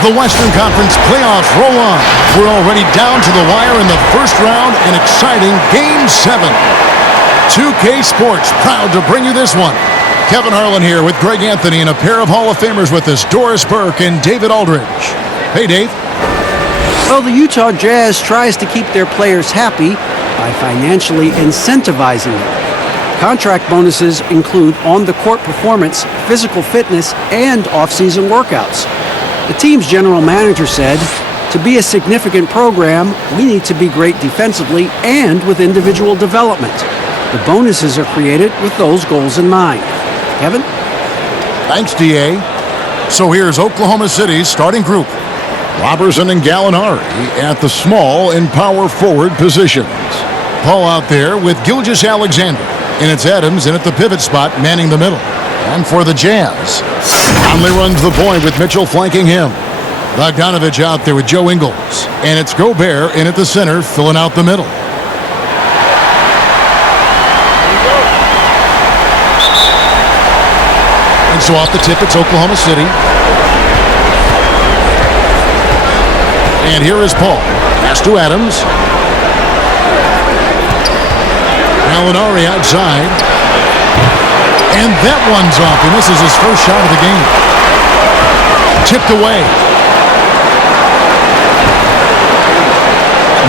The Western Conference playoffs roll on. We're already down to the wire in the first round, an exciting Game 7. 2K Sports proud to bring you this one. Kevin Harlan here with Greg Anthony and a pair of Hall of Famers with us, Doris Burke and David Aldridge. Hey, Dave. Well, the Utah Jazz tries to keep their players happy by financially incentivizing them. Contract bonuses include on-the-court performance, physical fitness, and off-season workouts. The team's general manager said, "To be a significant program, we need to be great defensively and with individual development. The bonuses are created with those goals in mind." Kevin? Thanks, D.A. So here's Oklahoma City's starting group. Robertson and Gallinari at the small and power forward positions. Paul out there with Gilgeous-Alexander. And it's Adams in at the pivot spot, manning the middle. And for the Jazz, Conley runs the point with Mitchell flanking him. Bogdanovich out there with Joe Ingles. And it's Gobert in at the center, filling out the middle. And so off the tip, it's Oklahoma City. And here is Paul. Pass to Adams. Gallinari outside. And that one's off. And this is his first shot of the game. Tipped away.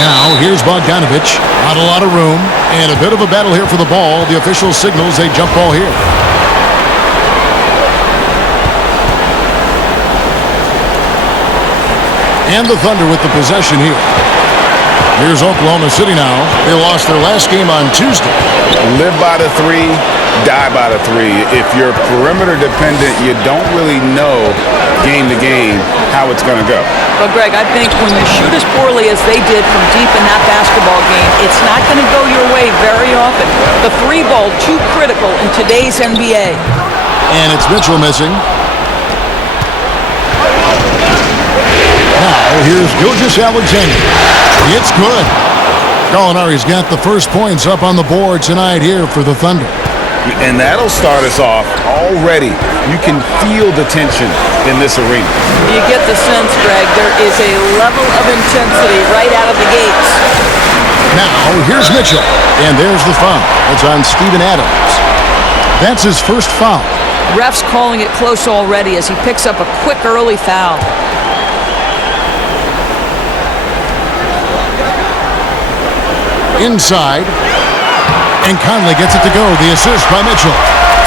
Now, here's Bogdanovich. Not a lot of room. And a bit of a battle here for the ball. The official signals a jump ball here. And the Thunder with the possession here. Here's Oklahoma City now. They lost their last game on Tuesday. Live by the three, die by the three. If you're perimeter dependent, you don't really know game to game how it's going to go. But, Greg, I think when you shoot as poorly as they did from deep in that basketball game, it's not going to go your way very often. The three ball, too critical in today's NBA. And it's Mitchell missing. Now, here's Gilgeous-Alexander. It's good. Gallinari's got the first points up on the board tonight here for the Thunder. And that'll start us off already. You can feel the tension in this arena. You get the sense, Greg, there is a level of intensity right out of the gates. Now, here's Mitchell. And there's the foul. It's on Steven Adams. That's his first foul. Ref's calling it close already as he picks up a quick early foul. Inside, and Conley gets it to go. The assist by Mitchell.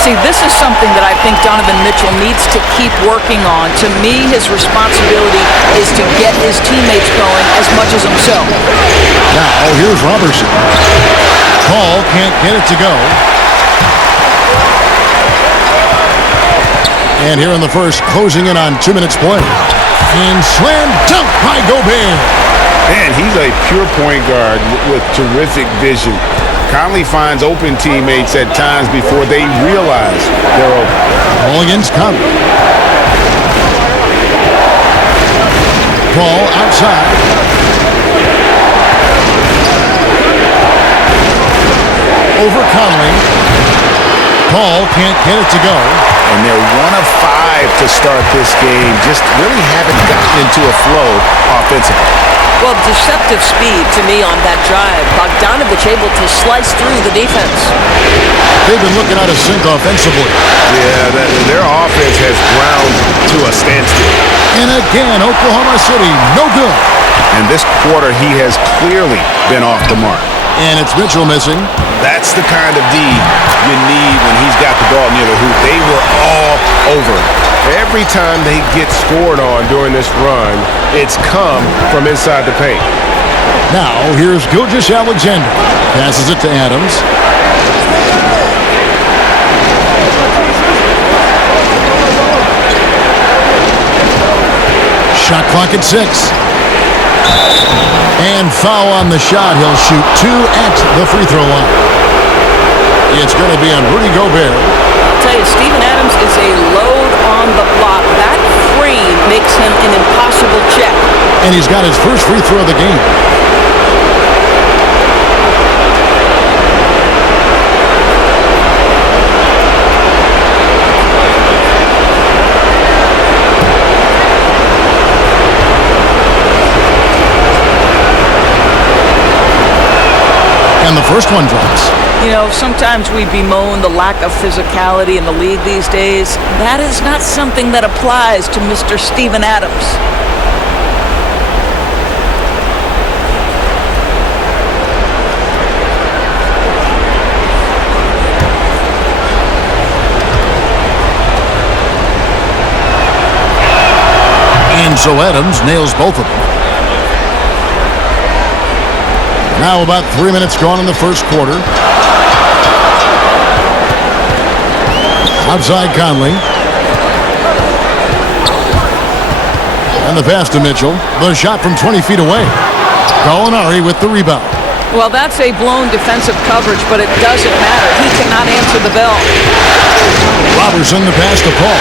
See, this is something that I think Donovan Mitchell needs to keep working on. To me, his responsibility is to get his teammates going as much as himself. Now, here's Robertson. Paul can't get it to go. And here in the first, closing in on 2 minutes play. And slam dunk by Gobert. Man, he's a pure point guard with terrific vision. Conley finds open teammates at times before they realize they're open. Ball against Conley. Ball outside. Over Conley. Paul can't get it to go. And they're 1 of 5 to start this game. Just really haven't gotten into a flow offensively. Well, deceptive speed to me on that drive. Bogdanovich able to slice through the defense. They've been looking out of sync offensively. Yeah, their offense has ground to a standstill. And again, Oklahoma City, no good. And this quarter, he has clearly been off the mark. And it's Mitchell missing. That's the kind of D you need when he's got the ball near the hoop. They were all over it. Every time they get scored on during this run, it's come from inside the paint. Now, here's Gilgeous-Alexander. Passes it to Adams. Shot clock at 6. And foul on the shot. He'll shoot 2 at the free throw line. It's going to be on Rudy Gobert. I'll tell you, Steven Adams is a load on the block. That frame makes him an impossible check. And he's got his first free throw of the game. first one drops. You know, sometimes we bemoan the lack of physicality in the league these days. That is not something that applies to Mr. Steven Adams. And so Adams nails both of them. Now about 3 minutes gone in the first quarter. Outside Conley. And the pass to Mitchell. The shot from 20 feet away. Gallinari with the rebound. Well, that's a blown defensive coverage, but it doesn't matter. He cannot answer the bell. Robertson, the pass to Paul.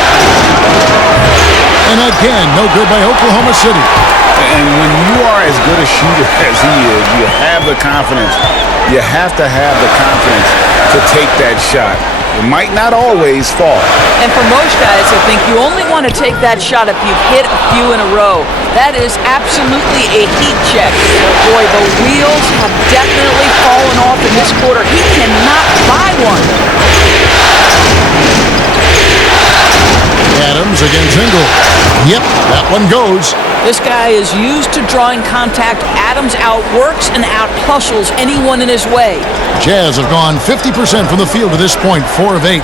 And again, no good by Oklahoma City. And when you are as good a shooter as he is, you have the confidence. You have to have the confidence to take that shot. It might not always fall. And for most guys, I think you only want to take that shot if you've hit a few in a row. That is absolutely a heat check. Boy, the wheels have definitely fallen off in this quarter. He cannot buy one. Adams against Ingle. Yep, that one goes. This guy is used to drawing contact. Adams outworks and out-hustles anyone in his way. Jazz have gone 50% from the field to this point, 4 of 8.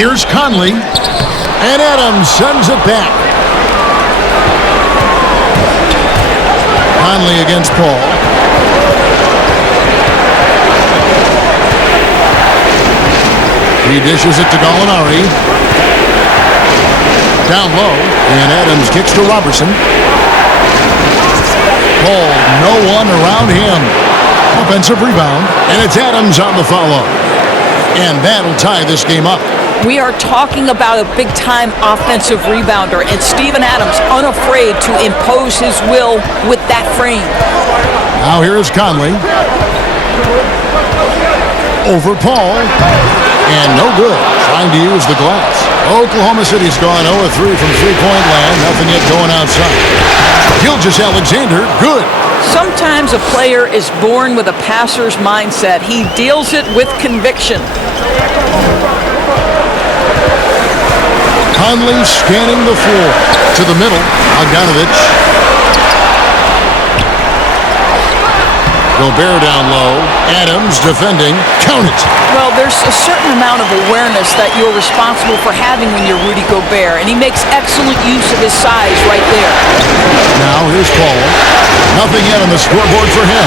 Here's Conley, and Adams sends it back. Conley against Paul. He dishes it to Gallinari. Down low, and Adams kicks to Robertson. Paul, no one around him. Offensive rebound, and it's Adams on the follow. And that'll tie this game up. We are talking about a big-time offensive rebounder, and Steven Adams unafraid to impose his will with that frame. Now here is Conley. Over Paul. And no good. Trying to use the glass. Oklahoma City's gone 0-3 from three-point land. Nothing yet going outside. Gilgeous-Alexander, good. Sometimes a player is born with a passer's mindset. He deals it with conviction. Conley scanning the floor. To the middle. Bogdanovich. Gobert down low. Adams defending. Count it. Well, there's a certain amount of awareness that you're responsible for having when you're Rudy Gobert, and he makes excellent use of his size right there. Now here's Paul. Nothing yet on the scoreboard for him.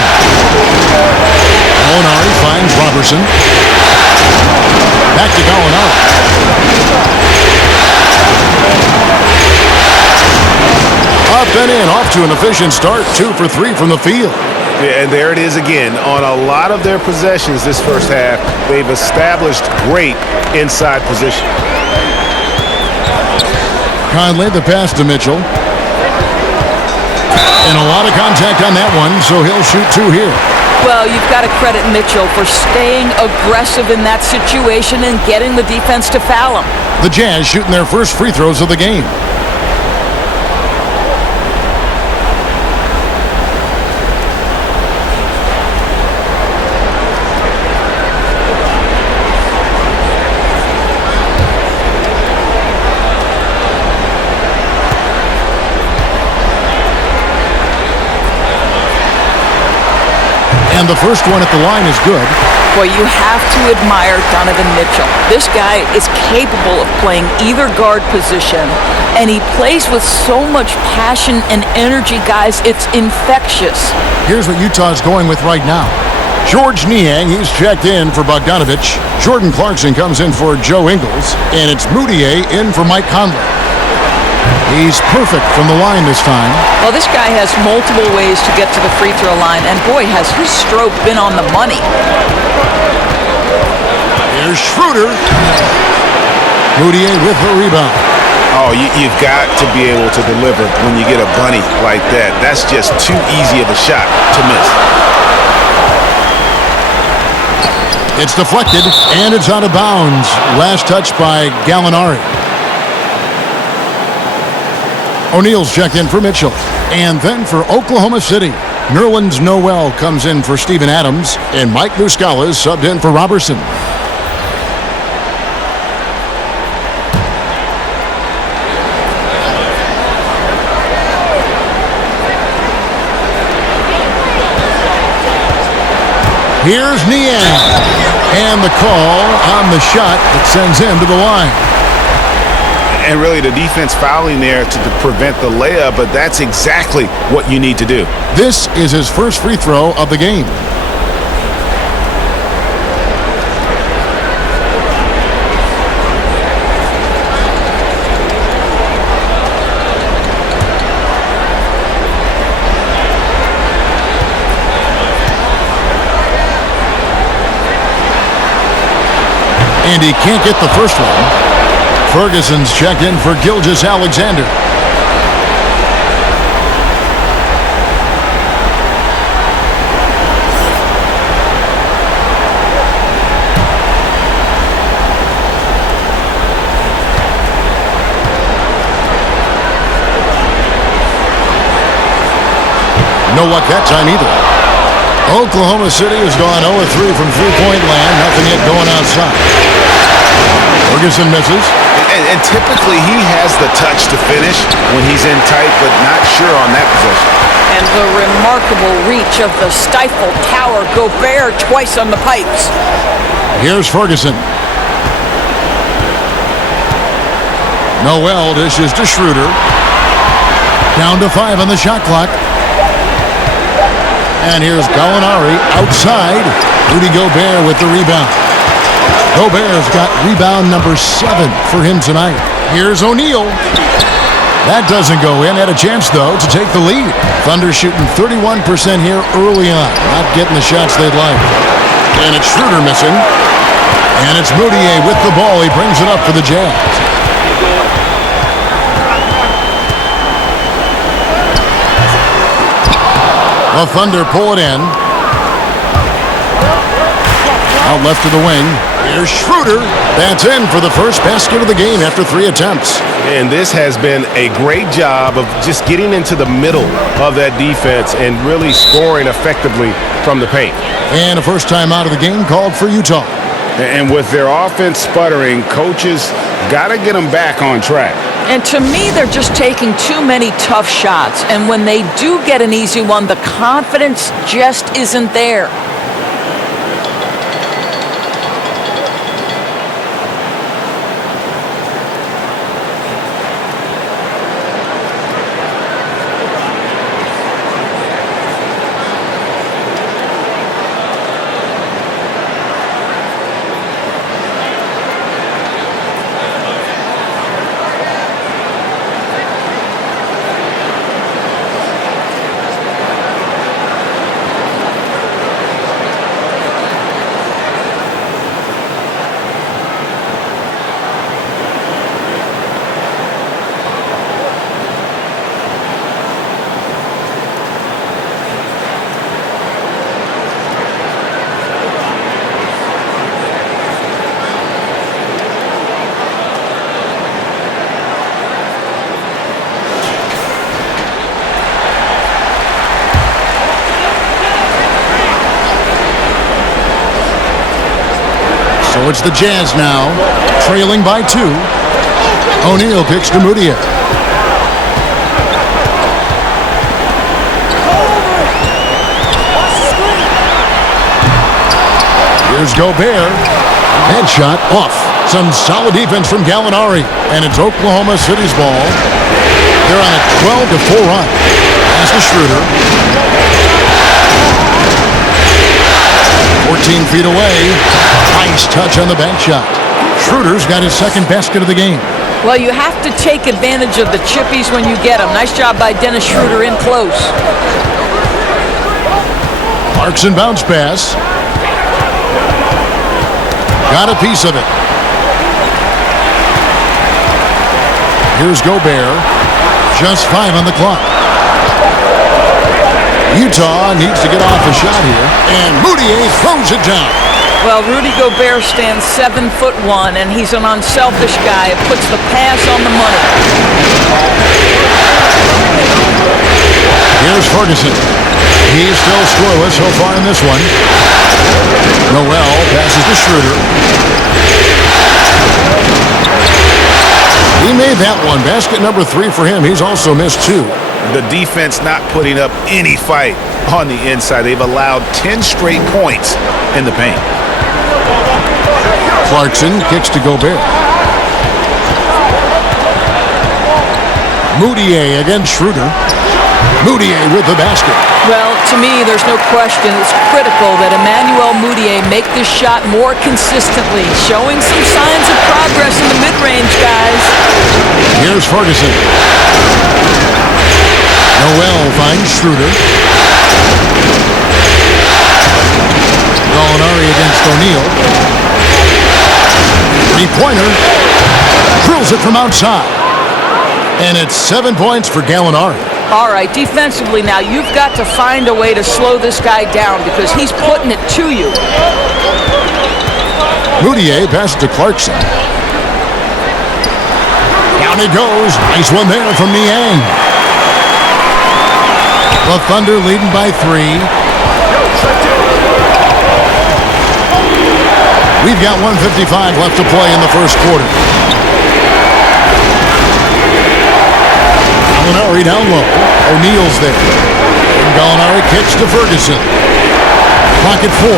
Gallinari finds Robertson. Back to Gallinari. Up and in, off to an efficient start. 2 for 3 from the field. Yeah, and there it is again. On a lot of their possessions this first half, they've established great inside position. Conley, the pass to Mitchell. And a lot of contact on that one, so he'll shoot 2 here. Well, you've got to credit Mitchell for staying aggressive in that situation and getting the defense to foul him. The Jazz shooting their first free throws of the game. And the first one at the line is good. Boy, you have to admire Donovan Mitchell. This guy is capable of playing either guard position, and he plays with so much passion and energy, guys. It's infectious. Here's what Utah's going with right now. George Niang, he's checked in for Bogdanovich. Jordan Clarkson comes in for Joe Ingles, and it's Moutier in for Mike Conley. He's perfect from the line this time. Well, this guy has multiple ways to get to the free throw line, and boy, has his stroke been on the money. Here's Schroeder. Moutier with the rebound. Oh, you've got to be able to deliver when you get a bunny like that. That's just too easy of a shot to miss. It's deflected, and it's out of bounds. Last touch by Gallinari. O'Neal's checked in for Mitchell. And then for Oklahoma City, Nerlens Noel comes in for Steven Adams, and Mike Muscala is subbed in for Robertson. Here's Niang, and the call on the shot that sends him to the line. And really the defense fouling there to prevent the layup, but that's exactly what you need to do. This is his first free throw of the game. And he can't get the first one. Ferguson's checked in for Gilgeous-Alexander. No luck that time either. Oklahoma City has gone 0-3 from three-point land. Nothing yet going outside. Ferguson misses. And typically he has the touch to finish when he's in tight, but not sure on that possession. And the remarkable reach of the stifled tower. Gobert twice on the pipes. Here's Ferguson. Noel dishes to Schroeder. Down to 5 on the shot clock. And here's Gallinari outside. Rudy Gobert with the rebound. Gobert's got rebound number 7 for him tonight. Here's O'Neal. That doesn't go in. Had a chance, though, to take the lead. Thunder shooting 31% here early on. Not getting the shots they'd like. And it's Schroeder missing. And it's Moutier with the ball. He brings it up for the Jazz. The Thunder pull it in. Out left to the wing. Here's Schroeder. That's in for the first basket of the game after 3 attempts. And this has been a great job of just getting into the middle of that defense and really scoring effectively from the paint. And a first time out of the game called for Utah. And with their offense sputtering, coaches got to get them back on track. And to me, they're just taking too many tough shots. And when they do get an easy one, the confidence just isn't there. So it's the Jazz now, trailing by 2. O'Neal kicks to Moutier. Here's Gobert. Headshot off. Some solid defense from Gallinari. And it's Oklahoma City's ball. They're on a 12-4 run. Pass to Schroeder. 14 feet away. Nice touch on the bank shot. Schroeder's got his second basket of the game. Well, you have to take advantage of the chippies when you get them. Nice job by Dennis Schroeder in close. Clarkson bounce pass. Got a piece of it. Here's Gobert. Just 5 on the clock. Utah needs to get off a shot here. And Moutier throws it down. Well, Rudy Gobert stands 7'1", and he's an unselfish guy. It puts the pass on the money. Here's Ferguson. He's still scoreless so far in this one. Noel passes to Schroeder. He made that one. Basket number 3 for him. He's also missed 2. The defense not putting up any fight on the inside. They've allowed 10 straight points in the paint. Clarkson kicks to Gobert. Moutier against Schroeder. Moutier with the basket. Well, to me, there's no question it's critical that Emmanuel Moutier make this shot more consistently, showing some signs of progress in the mid-range, guys. Here's Ferguson. Noel finds Schroeder. Gallinari against O'Neal. Three-pointer. Drills it from outside. And it's 7 points for Gallinari. All right, defensively now, you've got to find a way to slow this guy down because he's putting it to you. Moutier passes to Clarkson. Down he goes. Nice one there from Niang. The Thunder leading by 3. We've got 1:55 left to play in the first quarter. Gallinari down low. O'Neal's there. And Gallinari kicks to Ferguson. Pocket 4.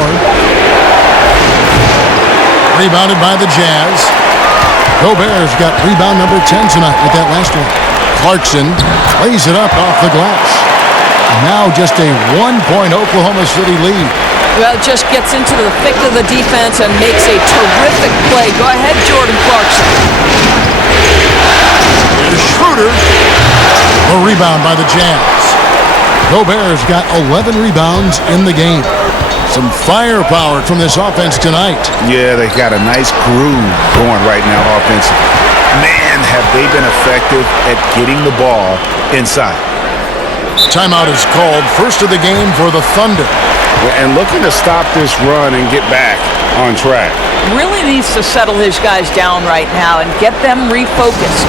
Rebounded by the Jazz. Gobert's got rebound number 10 tonight with that last one. Clarkson lays it up off the glass. And now just a 1-point Oklahoma City lead. Well, just gets into the thick of the defense and makes a terrific play. Go ahead, Jordan Clarkson. Here's Schroeder. A rebound by the Jazz. Gobert's got 11 rebounds in the game. Some firepower from this offense tonight. Yeah, they got a nice groove going right now offensively. Man, have they been effective at getting the ball inside. Timeout is called. First of the game for the Thunder. And looking to stop this run and get back on track. Really needs to settle his guys down right now and get them refocused.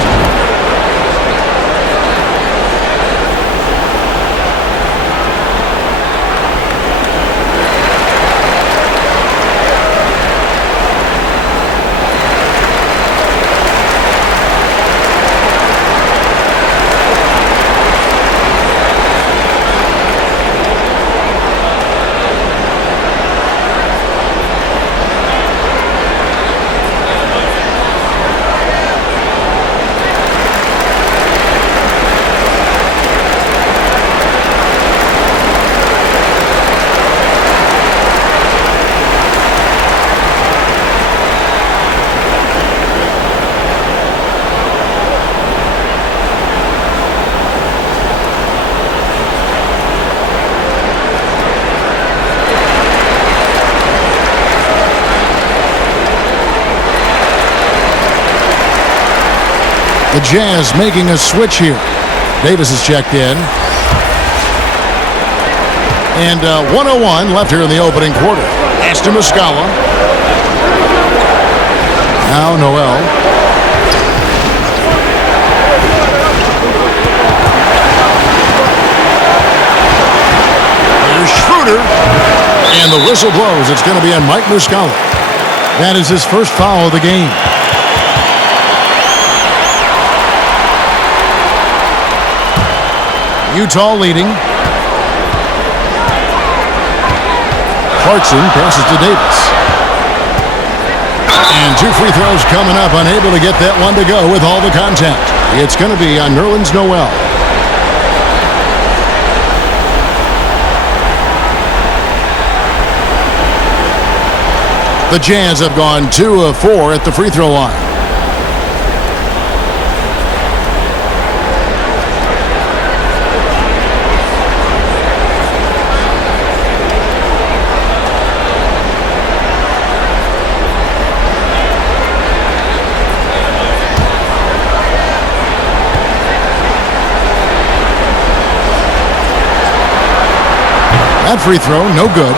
The Jazz making a switch here. Davis is checked in. And 1:01 left here in the opening quarter. Pass to Muscala. Now Noel. Here's Schroeder. And the whistle blows. It's going to be on Mike Muscala. That is his first foul of the game. Utah leading. Clarkson passes to Davis. And 2 free throws coming up. Unable to get that one to go with all the contact. It's going to be on Nerlens Noel. The Jazz have gone 2 of 4 at the free throw line. That free throw, no good.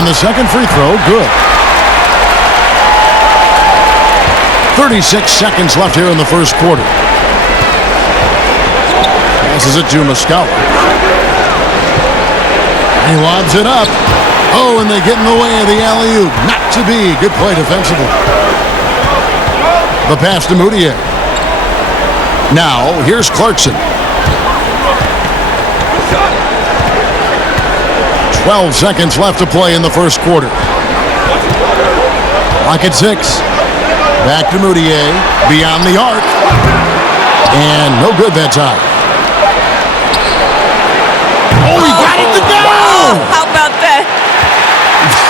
And the second free throw, good. 36 seconds left here in the first quarter. Passes it to Muscala. He lobs it up. Oh, and they get in the way of the alley-oop. Not to be. Good play defensively. The pass to Moutier. Now, here's Clarkson. 12 seconds left to play in the first quarter. Clock at 6. Back to Moutier. Beyond the arc. And no good that time. Oh, he got it to go! Oh, how about that?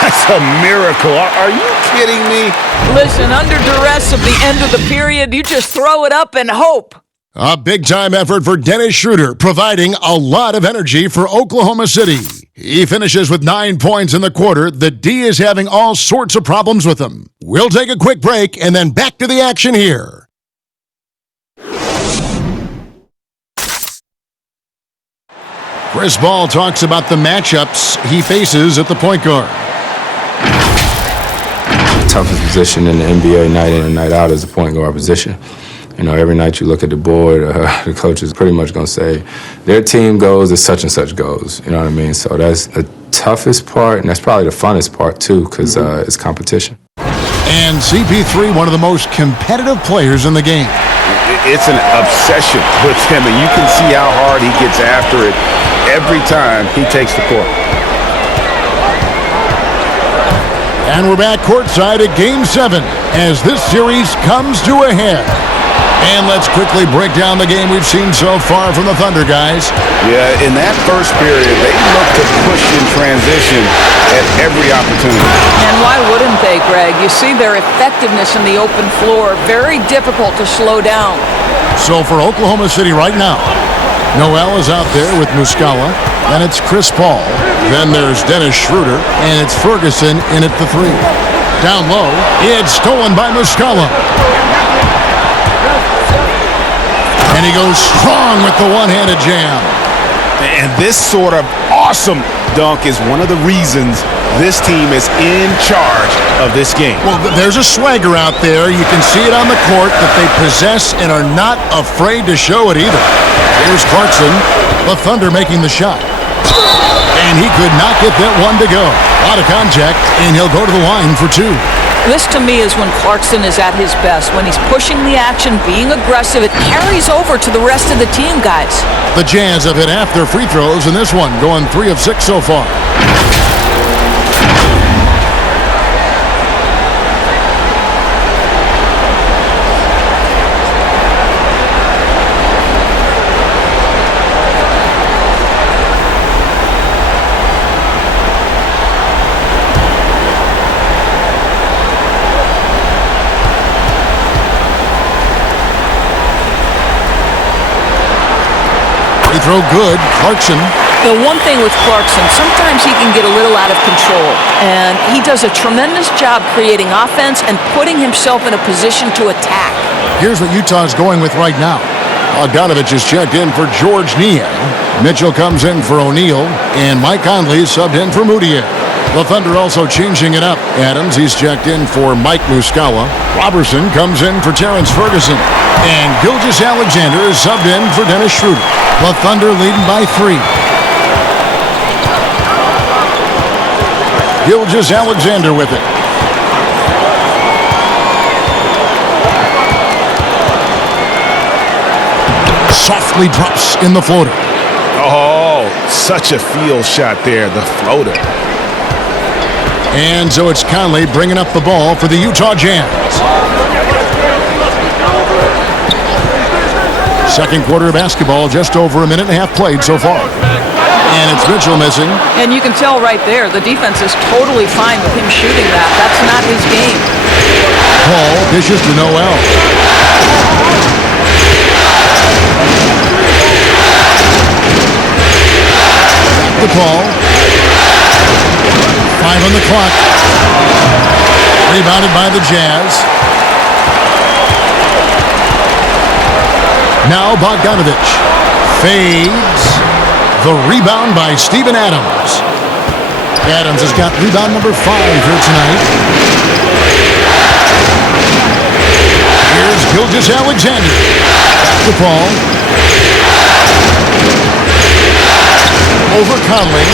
That's a miracle. Are you kidding me? Listen, under duress of the end of the period, you just throw it up and hope. A big-time effort for Dennis Schroeder, providing a lot of energy for Oklahoma City. He finishes with 9 points in the quarter. The D is having all sorts of problems with him. We'll take a quick break and then back to the action here. Chris Ball talks about the matchups he faces at the point guard. Toughest position in the NBA night in and night out is the point guard position. You know, every night you look at the board, the coach is pretty much going to say, their team goes as such and such goes. You know what I mean? So that's the toughest part, and that's probably the funnest part, too, because it's competition. And CP3, one of the most competitive players in the game. It's an obsession with him, and you can see how hard he gets after it every time he takes the court. And we're back courtside at Game 7 as this series comes to a head. And let's quickly break down the game we've seen so far from the Thunder, guys. Yeah, in that first period, they looked to push in transition at every opportunity. And why wouldn't they, Greg? You see their effectiveness in the open floor. Very difficult to slow down. So for Oklahoma City right now, Noel is out there with Muscala. Then it's Chris Paul. Then there's Dennis Schroeder. And it's Ferguson in at the 3. Down low, it's stolen by Muscala. And he goes strong with the one-handed jam. And this sort of awesome dunk is one of the reasons this team is in charge of this game. Well, there's a swagger out there. You can see it on the court that they possess and are not afraid to show it either. Here's Clarkson, the Thunder making the shot. And he could not get that one to go. A lot of contact, and he'll go to the line for 2. This, to me, is when Clarkson is at his best. When he's pushing the action, being aggressive, it carries over to the rest of the team, guys. The Jazz have hit half their free throws in this one, going 3 of 6 so far. Throw good. Clarkson. The one thing with Clarkson, sometimes he can get a little out of control, and he does a tremendous job creating offense and putting himself in a position to attack. Here's what Utah's going with right now. Bogdanovich is checked in for George Niang. Mitchell comes in for O'Neal, and Mike Conley subbed in for Moutier. The Thunder also changing it up. Adams, he's checked in for Mike Muscala. Robertson comes in for Terrence Ferguson. And Gilgeous-Alexander is subbed in for Dennis Schroeder. The Thunder leading by 3. Gilgeous-Alexander with it. Softly drops in the floater. Oh, such a field shot there, the floater. And so it's Conley bringing up the ball for the Utah Jazz. Second quarter of basketball, just over a minute and a half played so far. And it's Mitchell missing. And you can tell right there, the defense is totally fine with him shooting that. That's not his game. Paul dishes to Noel. Back to Paul. 5 on the clock. Rebounded by the Jazz. Now Bogdanovich fades. The rebound by Steven Adams. Adams has got rebound number 5 here tonight. Here's Gilgeous-Alexander. Back to Paul. Over Conley.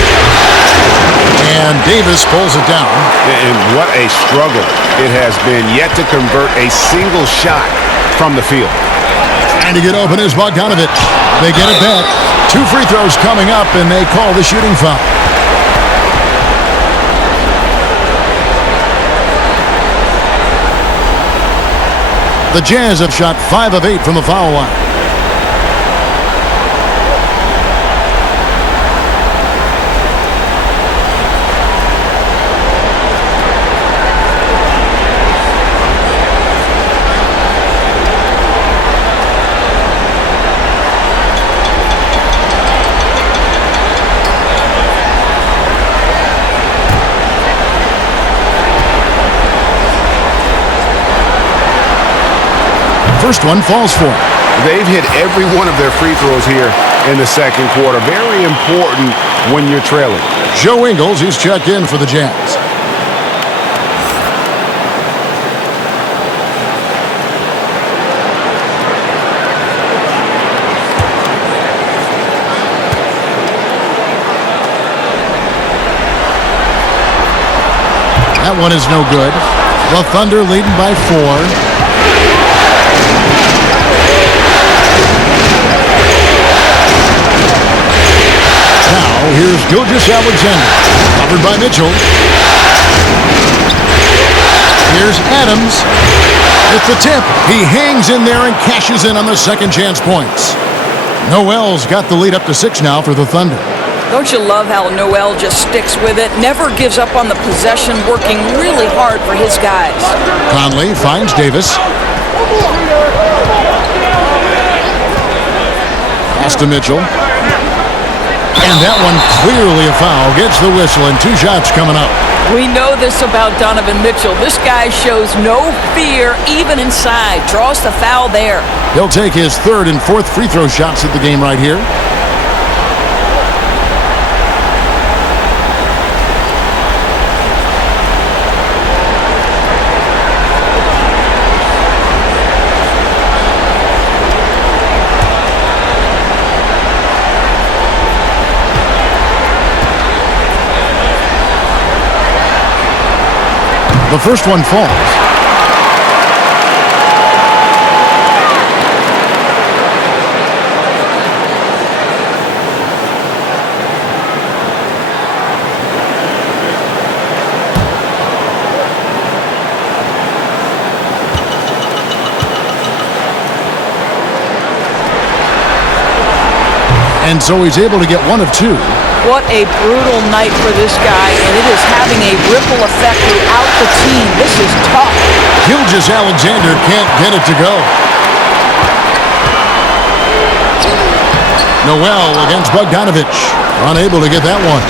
And Davis pulls it down. And what a struggle it has been yet to convert a single shot from the field. Trying to get open is Bogdanovic. They get it back. 2 free throws coming up, and they call the shooting foul. The Jazz have shot 5 of 8 from the foul line. First one falls for him. They've hit every one of their free throws here in the second quarter. Very important when you're trailing. Joe Ingles, he's checked in for the Jazz. That one is no good. The Thunder leading by 4. Now, here's Gilgeous-Alexander. Covered by Mitchell. Here's Adams. With the tip. He hangs in there and cashes in on the second chance points. Noel's got the lead up to 6 now for the Thunder. Don't you love how Noel just sticks with it, never gives up on the possession, working really hard for his guys. Conley finds Davis. Pass to Mitchell. And that one clearly a foul. Gets the whistle and 2 shots coming up. We know this about Donovan Mitchell. This guy shows no fear even inside. Draws the foul there. He'll take his 3rd and 4th free throw shots at the game right here. The first one falls. And so he's able to get 1 of 2. What a brutal night for this guy, and it is having a ripple effect throughout the team. This is tough. Gilgeous-Alexander can't get it to go. Noel against Bogdanovic. Unable to get that one.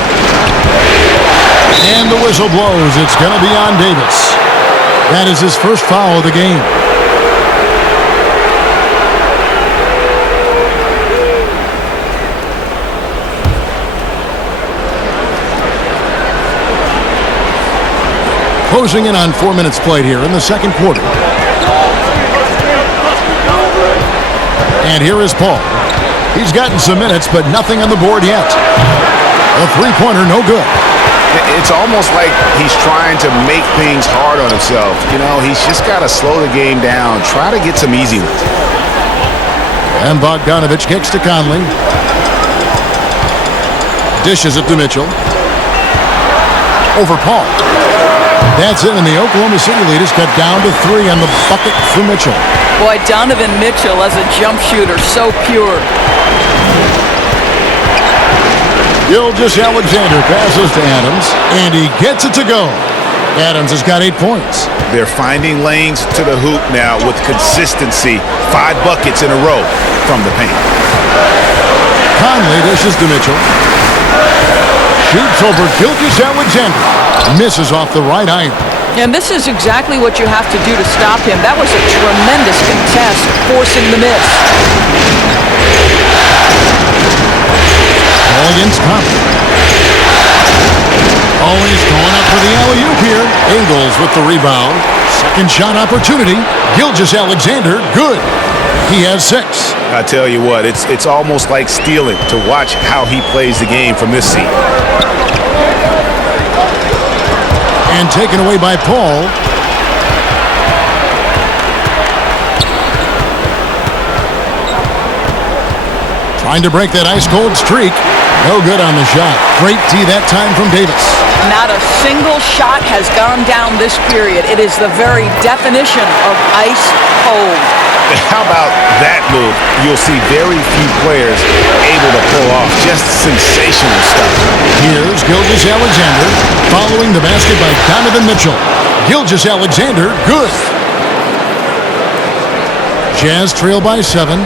And the whistle blows. It's going to be on Davis. That is his first foul of the game. Closing in on 4 minutes played here in the second quarter. And here is Paul. He's gotten some minutes, but nothing on the board yet. A three-pointer, no good. It's almost like he's trying to make things hard on himself. You know, he's just got to slow the game down, try to get some easy ones. And Bogdanovic kicks to Conley. Dishes it to Mitchell. Over Paul. That's it, and the Oklahoma City lead is cut down to 3 on the bucket for Mitchell. Boy, Donovan Mitchell as a jump shooter, so pure. Gilgeous-Alexander passes to Adams, and he gets it to go. Adams has got 8 points. They're finding lanes to the hoop now with consistency. 5 buckets in a row from the paint. Conley dishes to Mitchell. Shoots over Gilgeous-Alexander. Misses off the right iron. And this is exactly what you have to do to stop him. That was a tremendous contest, forcing the miss. Ball against Conley. Oh, he's going up for the alley-oop here. Ingles with the rebound. Second shot opportunity. Gilgeous-Alexander, good. He has 6. I tell you what, it's almost like stealing to watch how he plays the game from this seat. And taken away by Paul. Trying to break that ice-cold streak. No good on the shot. Great D that time from Davis. Not a single shot has gone down this period. It is the very definition of ice cold. How about that move? You'll see very few players able to pull off just sensational stuff. Here's Gilgeous-Alexander following the basket by Donovan Mitchell. Gilgeous-Alexander, good. Jazz trail by 7.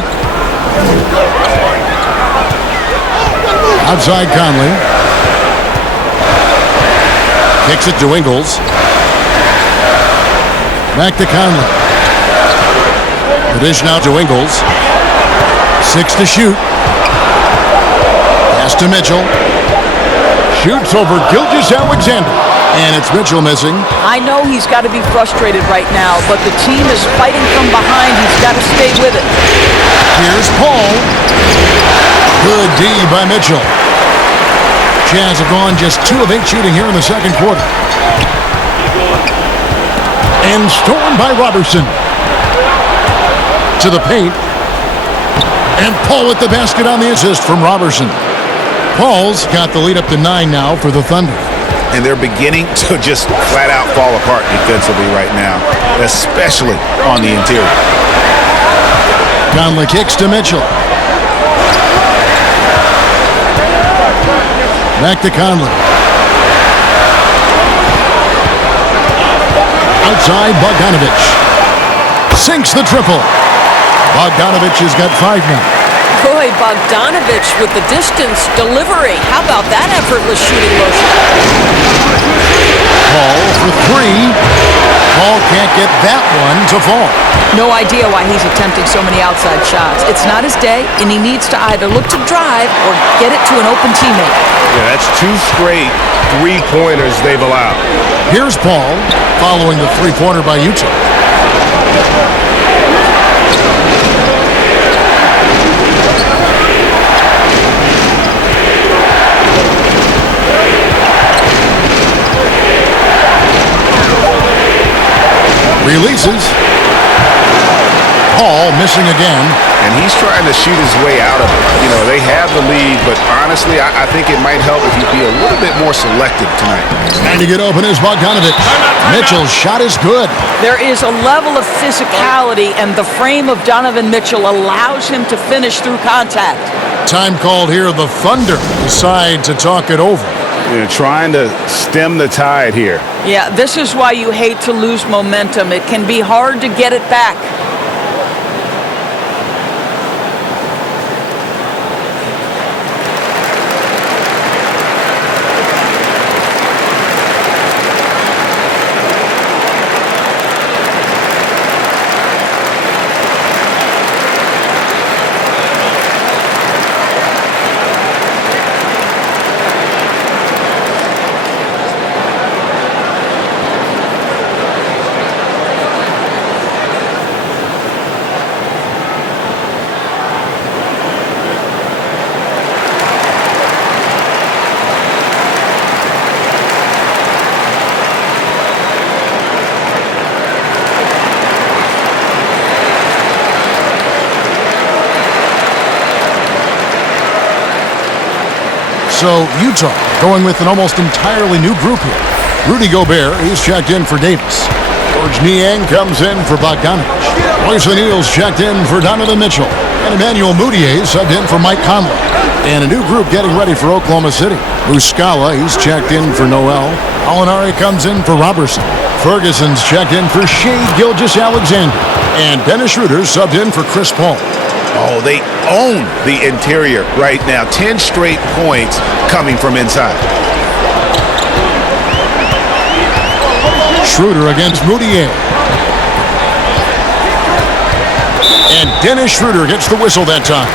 Outside Conley. Kicks it to Ingles. Back to Conley. The dish now to Ingles. 6 to shoot. Pass to Mitchell. Shoots over Gilgeous-Alexander. And it's Mitchell missing. I know he's got to be frustrated right now, but the team is fighting from behind. He's got to stay with it. Here's Paul. Good D by Mitchell. Jazz have gone just 2 of 8 shooting here in the second quarter. And stolen by Robertson. To the paint. And Paul with the basket on the assist from Robertson. Paul's got the lead up to 9 now for the Thunder. And they're beginning to just flat out fall apart defensively right now, especially on the interior. Conley kicks to Mitchell. Back to Conley. Outside, Bogdanovich. Sinks the triple. Bogdanovich has got 5 now. Boy, Bogdanovich with the distance delivery. How about that effortless shooting motion? Paul for 3. Paul can't get that one to fall. No idea why he's attempting so many outside shots. It's not his day, and he needs to either look to drive or get it to an open teammate. Yeah, that's 2 straight 3-pointers they've allowed. Here's Paul following the 3-pointer by Utah. Releases. Paul missing again. And he's trying to shoot his way out of it. You know, they have the lead, but honestly, I think it might help if he'd be a little bit more selective tonight. Trying to get open is Bogdanovich. Mitchell's shot is good. There is a level of physicality, and the frame of Donovan Mitchell allows him to finish through contact. Time called here. The Thunder decide to talk it over. You know, trying to stem the tide here. Yeah, this is why you hate to lose momentum. It can be hard to get it back. So Utah going with an almost entirely new group here. Rudy Gobert, he's checked in for Davis. George Niang comes in for Bogdanovich. Royce O'Neal's checked in for Donovan Mitchell. And Emmanuel Mudiay subbed in for Mike Conley. And a new group getting ready for Oklahoma City. Muscala, he's checked in for Noel. Alinari comes in for Robertson. Ferguson's checked in for Shai Gilgeous-Alexander. And Dennis Schroeder subbed in for Chris Paul. Oh, they own the interior right now. 10 straight points coming from inside. Schroeder against Mudiay. And Dennis Schroeder gets the whistle that time.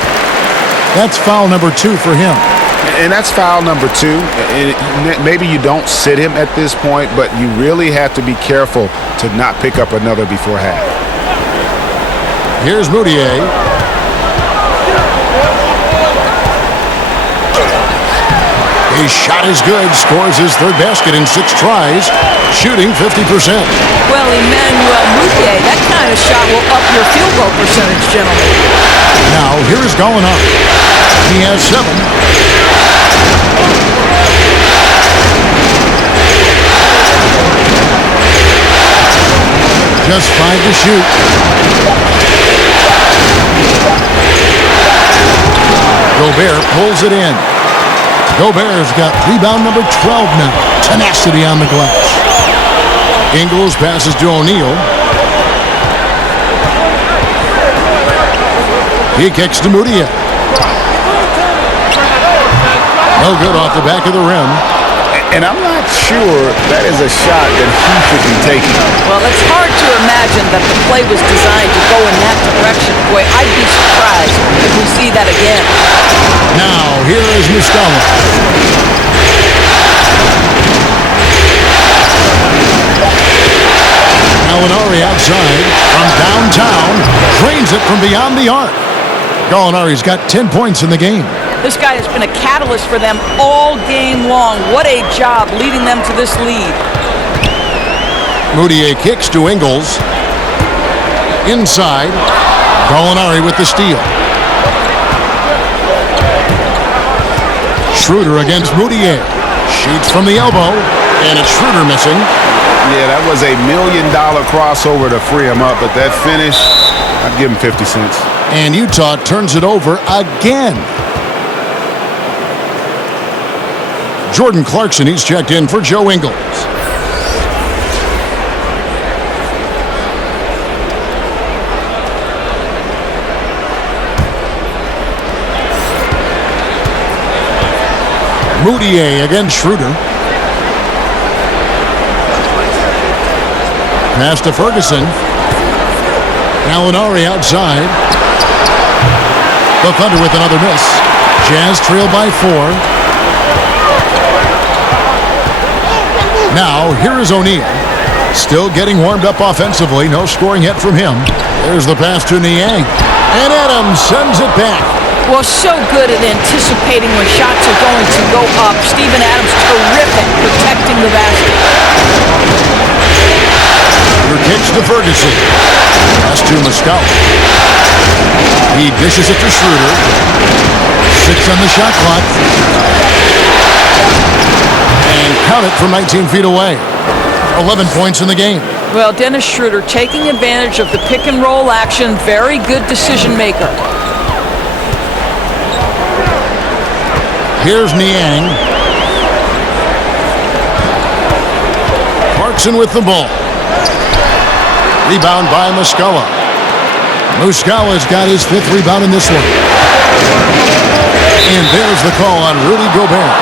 That's foul number 2 for him. And that's foul number 2. And maybe you don't sit him at this point, but you really have to be careful to not pick up another before half. Here's Moutier. His shot is good. Scores his 3rd basket in 6 tries. Shooting 50%. Well, Emmanuel Moutier, that kind of shot will up your field goal percentage, gentlemen. Now, here is Gallinari. He has 7. Just 5 to shoot. Gobert pulls it in. Gobert's got rebound number 12 now. Tenacity on the glass. Ingles passes to O'Neal. He kicks to Moutier. No good off the back of the rim. And I'm not sure that is a shot that he should be taking. Well, it's hard to imagine that the play was designed to go in that direction. Boy, I'd be surprised if we see that again. Now, here is Muscala. Gallinari outside from downtown. Drains it from beyond the arc. Gallinari's got 10 points in the game. This guy has been a catalyst for them all game long. What a job leading them to this lead. Moutier kicks to Ingles. Inside. Gallinari with the steal. Schroeder against Moutier. Shoots from the elbow. And it's Schroeder missing. Yeah, that was $1 million crossover to free him up, but that finish, I'd give him 50 cents. And Utah turns it over again. Jordan Clarkson, he's checked in for Joe Ingles. Moutier against Schroeder. Pass to Ferguson. Gallinari outside. The Thunder with another miss. Jazz trail by 4. Now, here is O'Neal. Still getting warmed up offensively. No scoring yet from him. There's the pass to Niang. And Adams sends it back. Well, so good at anticipating when shots are going to go up. Steven Adams, terrific protecting the basket. Your kicks to Ferguson. Pass to Muscala. He dishes it to Schroeder. 6 on the shot clock. And count it from 19 feet away. 11 points in the game. Well, Dennis Schroeder taking advantage of the pick and roll action. Very good decision maker. Here's Niang. Clarkson with the ball. Rebound by Muscala. Muscala's got his 5th rebound in this one. And there's the call on Rudy Gobert.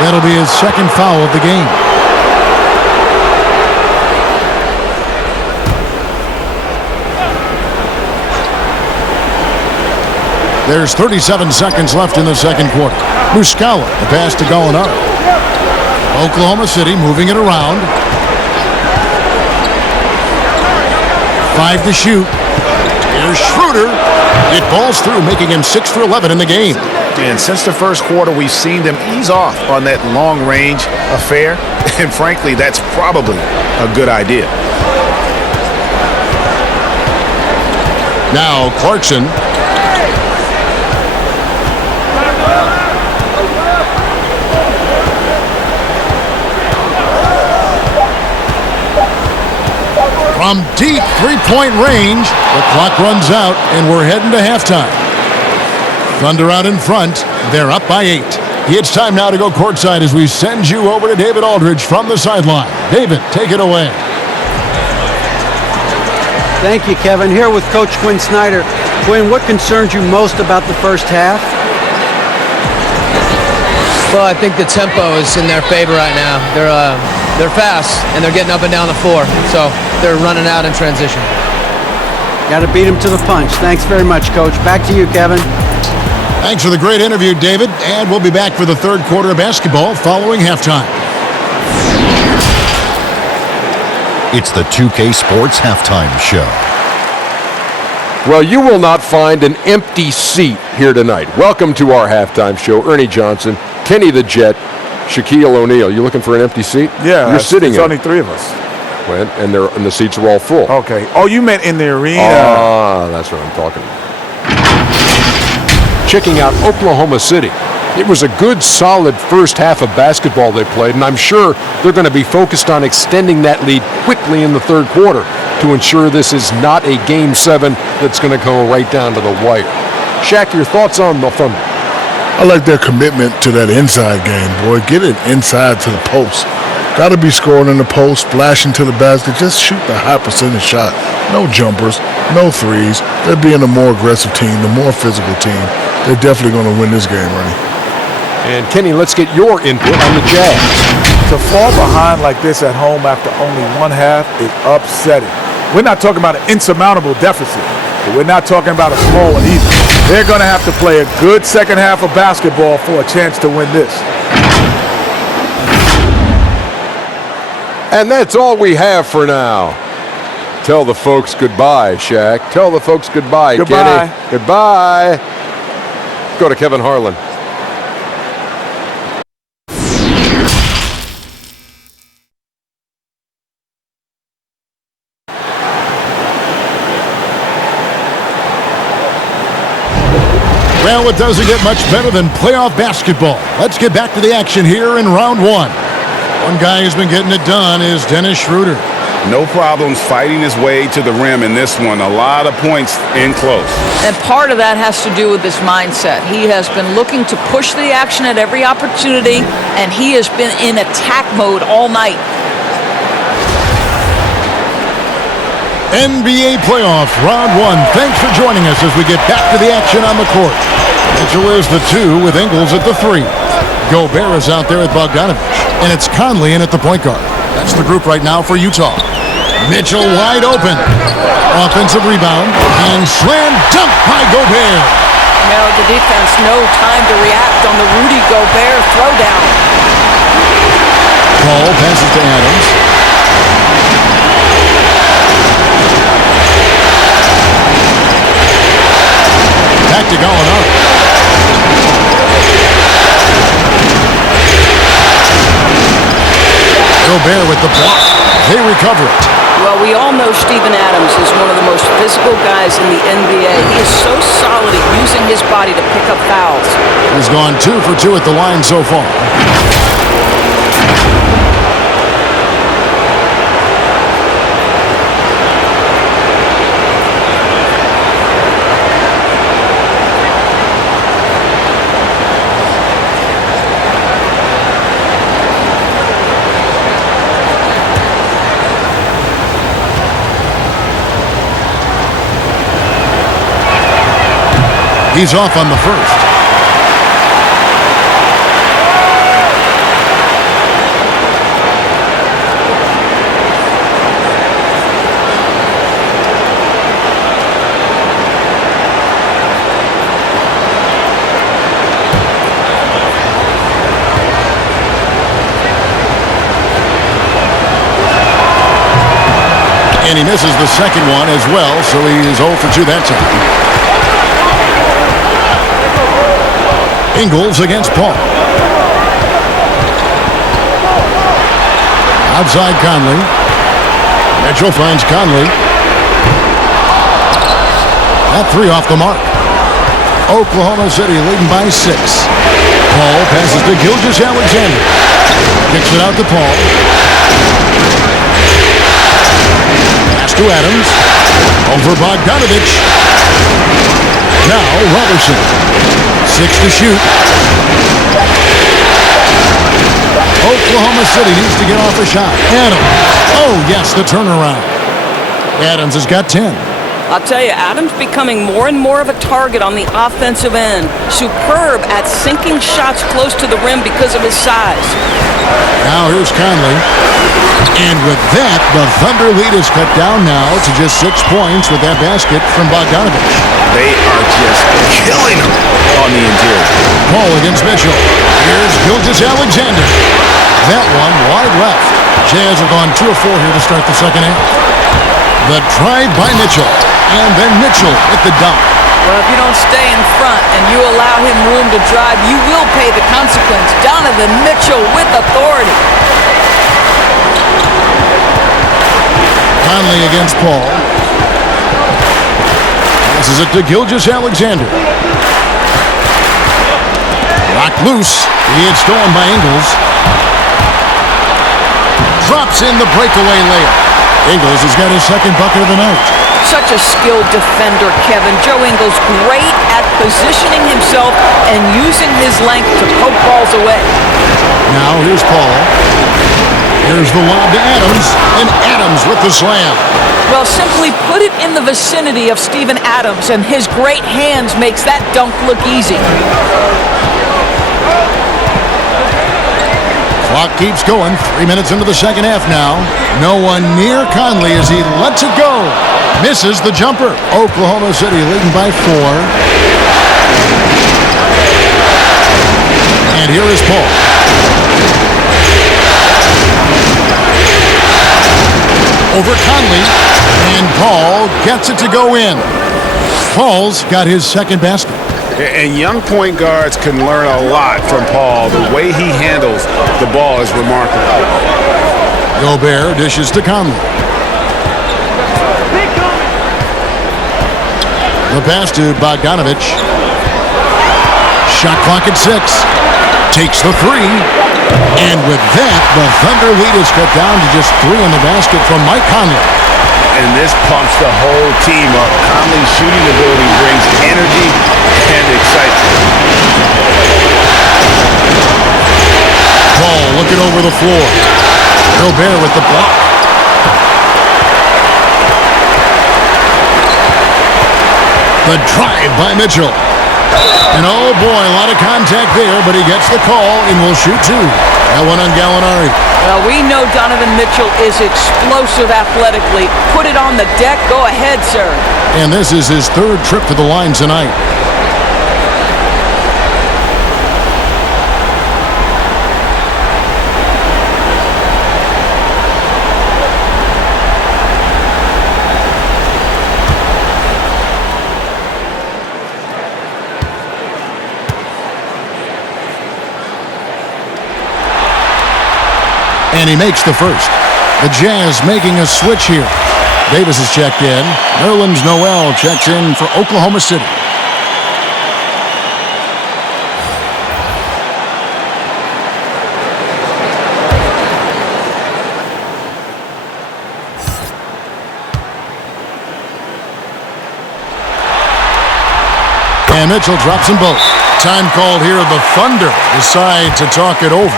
That'll be his 2nd foul of the game. There's 37 seconds left in the 2nd quarter. Muscala, the pass to Gallinari. Oklahoma City moving it around. 5 to shoot. Here's Schroeder. It falls through, making him 6 for 11 in the game. And since the 1st quarter, we've seen them ease off on that long-range affair. And frankly, that's probably a good idea. Now Clarkson. From deep three-point range, the clock runs out, and we're heading to halftime. Thunder out in front. They're up by 8. It's time now to go courtside as we send you over to David Aldridge from the sideline. David, take it away. Thank you, Kevin. Here with Coach Quinn Snyder. Quinn, what concerns you most about the first half? Well, I think the tempo is in their favor right now. They're fast, and they're getting up and down the floor, so they're running out in transition. Got to beat them to the punch. Thanks very much, Coach. Back to you, Kevin. Thanks for the great interview, David. And we'll be back for the third quarter of basketball following halftime. It's the 2K Sports Halftime Show. Well, you will not find an empty seat here tonight. Welcome to our halftime show. Ernie Johnson, Kenny the Jet, Shaquille O'Neal. You looking for an empty seat? Yeah, you're sitting it's in. only three of us. Well, and the seats are all full. Okay. Oh, you meant in the arena. Ah, that's what I'm talking about. Checking out Oklahoma City. It was a good, solid first half of basketball they played, and I'm sure they're going to be focused on extending that lead quickly in the third quarter to ensure this is not a Game 7 that's going to go right down to the wire. Shaq, your thoughts on the Thunder? I like their commitment to that inside game, boy. Get it inside to the post. Got to be scoring in the post, splashing to the basket. Just shoot the high percentage shot. No jumpers, no threes. They're being a more aggressive team, the more physical team. They're definitely going to win this game, Ernie. And Kenny, let's get your input on the Jazz. To fall behind like this at home after only one half is upsetting. We're not talking about an insurmountable deficit, but we're not talking about a small one either. They're going to have to play a good second half of basketball for a chance to win this. And that's all we have for now. Tell the folks goodbye, Shaq. Tell the folks goodbye, Goodbye. Kenny. Goodbye. Go to Kevin Harlan. Well, it doesn't get much better than playoff basketball. Let's get back to the action here in round one. One guy who's been getting it done is Dennis Schroeder. No problems fighting his way to the rim in this one. A lot of points in close. And part of that has to do with his mindset. He has been looking to push the action at every opportunity, and he has been in attack mode all night. NBA playoffs, round one. Thanks for joining us as we get back to the action on the court. Mitchell is the 2 with Ingles at the 3. Gobert is out there with Bogdanovich, and it's Conley in at the point guard. That's the group right now for Utah. Mitchell wide open. Offensive rebound and slam dunk by Gobert. Now the defense, no time to react on the Rudy Gobert throwdown. Paul passes to Adams. Back to Gallinari. Gobert with the block. They recover it. Well, we all know Steven Adams is one of the most physical guys in the NBA. He is so solid at using his body to pick up fouls. He's gone 2 for 2 at the line so far. He's off on the first. And he misses the second one as well, so he's 0 for 2 that time. Ingles against Paul. Outside Conley. Mitchell finds Conley. That 3 off the mark. Oklahoma City leading by 6. Paul passes to Gilgeous-Alexander. Kicks it out to Paul. Pass to Adams. Over Bogdanovich. Now Robertson. 6 to shoot. Oklahoma City needs to get off a shot. Adams. Oh, yes, the turnaround. Adams has got 10. I'll tell you, Adams becoming more and more of a target on the offensive end. Superb at sinking shots close to the rim because of his size. Now here's Conley. And with that, the Thunder lead is cut down now to just 6 points with that basket from Bogdanovich. They are just killing them on the interior. Paul against Mitchell. Here's Gilgeous-Alexander. That one wide left. Jazz have gone 2 of 4 here to start the second half. The drive by Mitchell. And then Mitchell at the dunk. Well, if you don't stay in front and you allow him room to drive, you will pay the consequence. Donovan Mitchell with authority. Conley against Paul. Passes it to Gilgeous-Alexander. Knocked loose. He had stolen by Ingles. Drops in the breakaway layup. Ingles has got his second bucket of the night. Such a skilled defender, Kevin. Joe Ingles great at positioning himself and using his length to poke balls away. Now here's Paul. Here's the lob to Adams, and Adams with the slam. Well, simply put it in the vicinity of Steven Adams, and his great hands makes that dunk look easy. Clock keeps going. 3 minutes into the second half now. No one near Conley as he lets it go. Misses the jumper. Oklahoma City leading by 4. And here is Paul. Over Conley, and Paul gets it to go in. Paul's got his second basket. And young point guards can learn a lot from Paul. The way he handles the ball is remarkable. Gobert dishes to Conley. The pass to Bogdanovich. Shot clock at 6. Takes the 3. And with that, the Thunder lead is cut down to just 3 in the basket from Mike Conley. And this pumps the whole team up. Conley's shooting ability brings energy and excitement. Paul looking over the floor. Gobert with the block. The drive by Mitchell. And oh boy, a lot of contact there, but he gets the call and will shoot 2. That one on Gallinari. Well, we know Donovan Mitchell is explosive athletically. Put it on the deck. Go ahead, sir. And this is his 3rd trip to the line tonight. And he makes the first. The Jazz making a switch here. Davis has checked in. Nerlens Noel checks in for Oklahoma City. And Mitchell drops them both. Time called here. The Thunder decide to talk it over.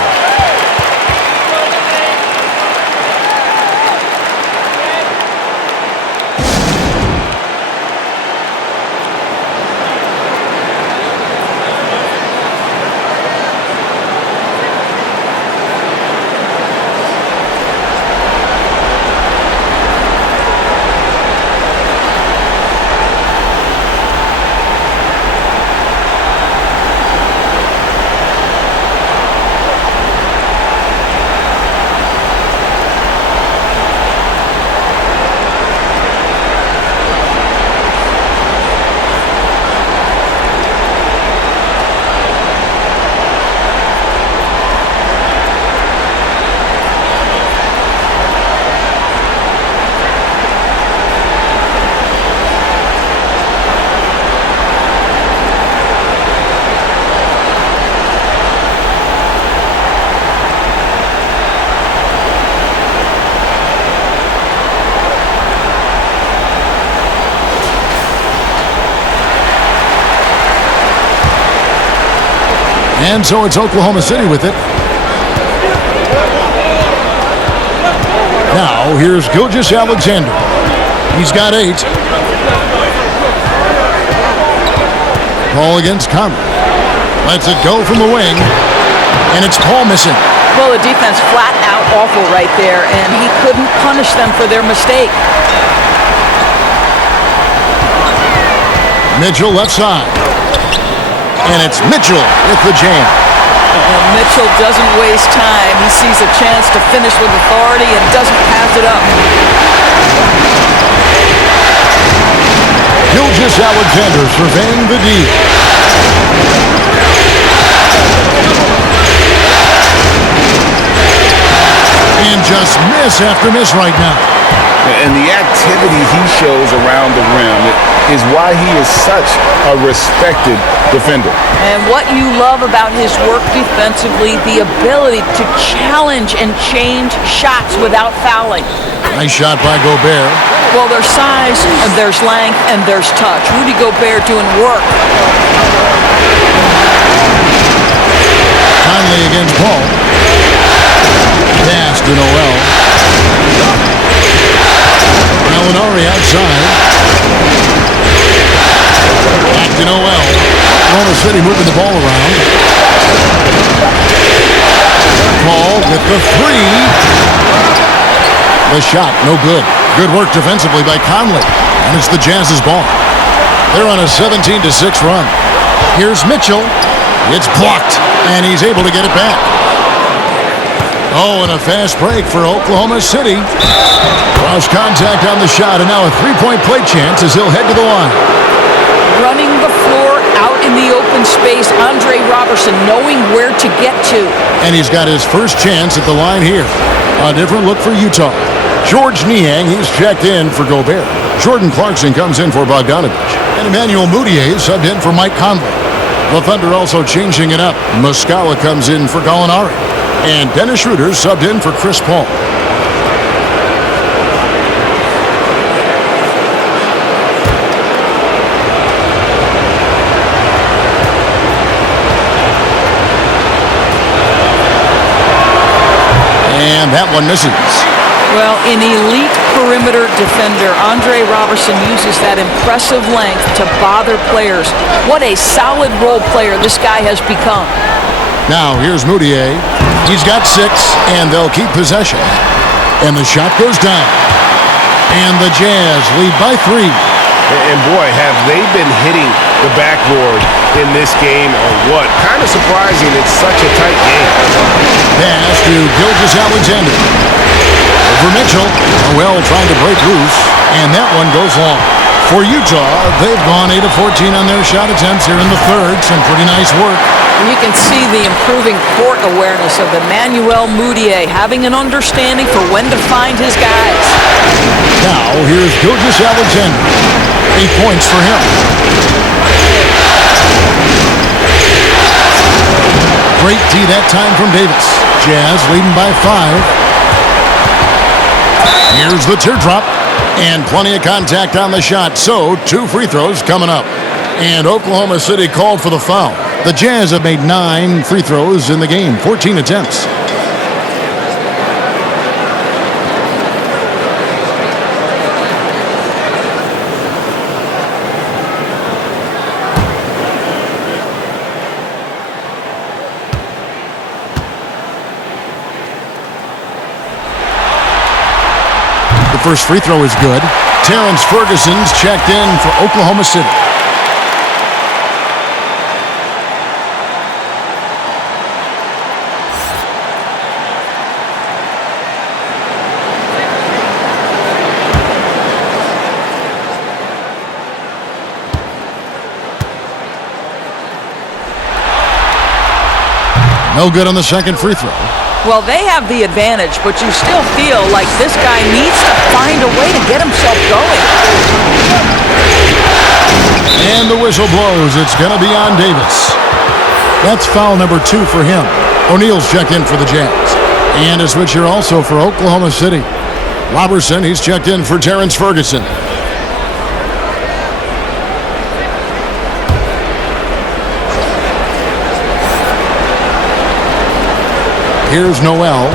And so it's Oklahoma City with it. Now, here's Gilgeous-Alexander. He's got 8. Paul against Conley. Lets it go from the wing. And it's Paul missing. Well, the defense flat out awful right there, and he couldn't punish them for their mistake. Mitchell left side. And it's Mitchell with the jam. Mitchell doesn't waste time. He sees a chance to finish with authority and doesn't pass it up. Gilgeous-Alexander surveying the D. And just miss after miss right now. And the activity he shows around the rim is why he is such a respected defender. And what you love about his work defensively, the ability to challenge and change shots without fouling. Nice shot by Gobert. Well, there's size, and there's length, and there's touch. Rudy Gobert doing work. Conley against Paul. Pass to Noel. Gallinari outside. Back to Noel. Oklahoma City moving the ball around. Paul with the three. The shot, no good. Good work defensively by Conley. And it's the Jazz's ball. They're on a 17-6 run. Here's Mitchell. It's blocked, and he's able to get it back. Oh, and a fast break for Oklahoma City. Cross contact on the shot, and now a three-point play chance as he'll head to the line. Running the floor out in the open space, Andre Robertson knowing where to get to. And he's got his first chance at the line here. A different look for Utah. George Niang, he's checked in for Gobert. Jordan Clarkson comes in for Bogdanovich. And Emmanuel Mudiay subbed in for Mike Conley. The Thunder also changing it up. Muscala comes in for Gallinari. And Dennis Schroeder subbed in for Chris Paul. And that one misses. Well, an elite perimeter defender, Andre Robertson uses that impressive length to bother players. What a solid role player this guy has become. Now, here's Mudiay. He's got 6, and they'll keep possession. And the shot goes down. And the Jazz lead by 3. And boy, have they been hitting the backboard in this game or what? Kind of surprising it's such a tight game. Pass to Gilgeous-Alexander. Over Mitchell. Noel trying to break loose, and that one goes long. For Utah, they've gone 8 of 14 on their shot attempts here in the third. Some pretty nice work. And you can see the improving court awareness of Emmanuel Mudiay, having an understanding for when to find his guys. Now, here's Gilgeous-Alexander. 8 points for him. Great D that time from Davis. Jazz leading by 5. Here's the teardrop. And plenty of contact on the shot. So, 2 free throws coming up. And Oklahoma City called for the foul. The Jazz have made 9 free throws in the game, 14 attempts. The first free throw is good. Terrence Ferguson's checked in for Oklahoma City. No good on the second free throw. Well, they have the advantage, but you still feel like this guy needs to find a way to get himself going. And the whistle blows. It's going to be on Davis. That's foul number 2 for him. O'Neal's checked in for the Jazz. And a switch here also for Oklahoma City. Robertson, he's checked in for Terrence Ferguson. Here's Noel.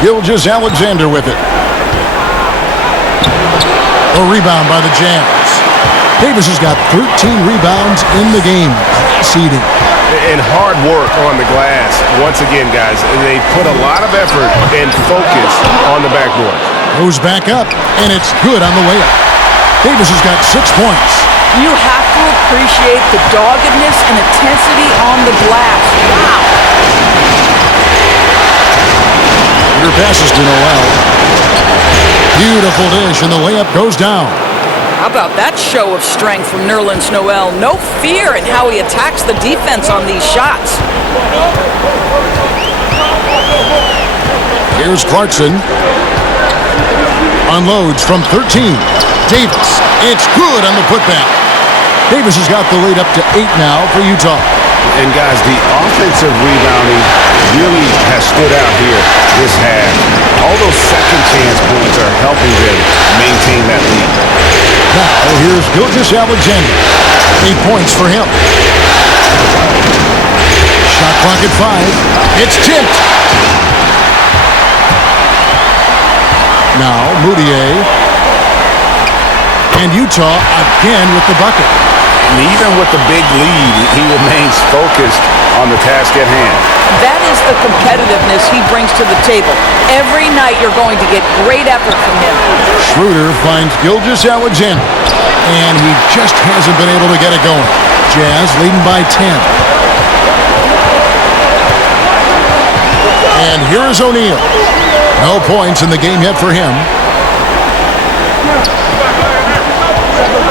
Gilgeous-Alexander with it. A rebound by the Jazz. Davis has got 13 rebounds in the game. Seeding. and hard work on the glass. Once again, guys, they put a lot of effort and focus on the backboard. Goes back up, and it's good on the way up. Davis has got 6 points. You have to appreciate the doggedness and intensity on the glass. Wow. Your passes to Noel. Beautiful dish, and the layup goes down. How about that show of strength from Nerlens Noel? No fear in how he attacks the defense on these shots. Here's Clarkson. Unloads from 13. Davis. It's good on the putback. Davis has got the lead up to 8 now for Utah. And guys, the offensive rebounding really has stood out here this half. All those second chance points are helping them maintain that lead. Now here's Gilgeous-Alexander. 8 points for him. Shot clock at 5. It's tipped. Now Moutier. And Utah again with the bucket. And even with the big lead, he remains focused on the task at hand. That is the competitiveness he brings to the table. Every night you're going to get great effort from him. Schroeder finds Gilgeous-Alexander, and he just hasn't been able to get it going. Jazz leading by 10. And here is O'Neal. No points in the game yet for him.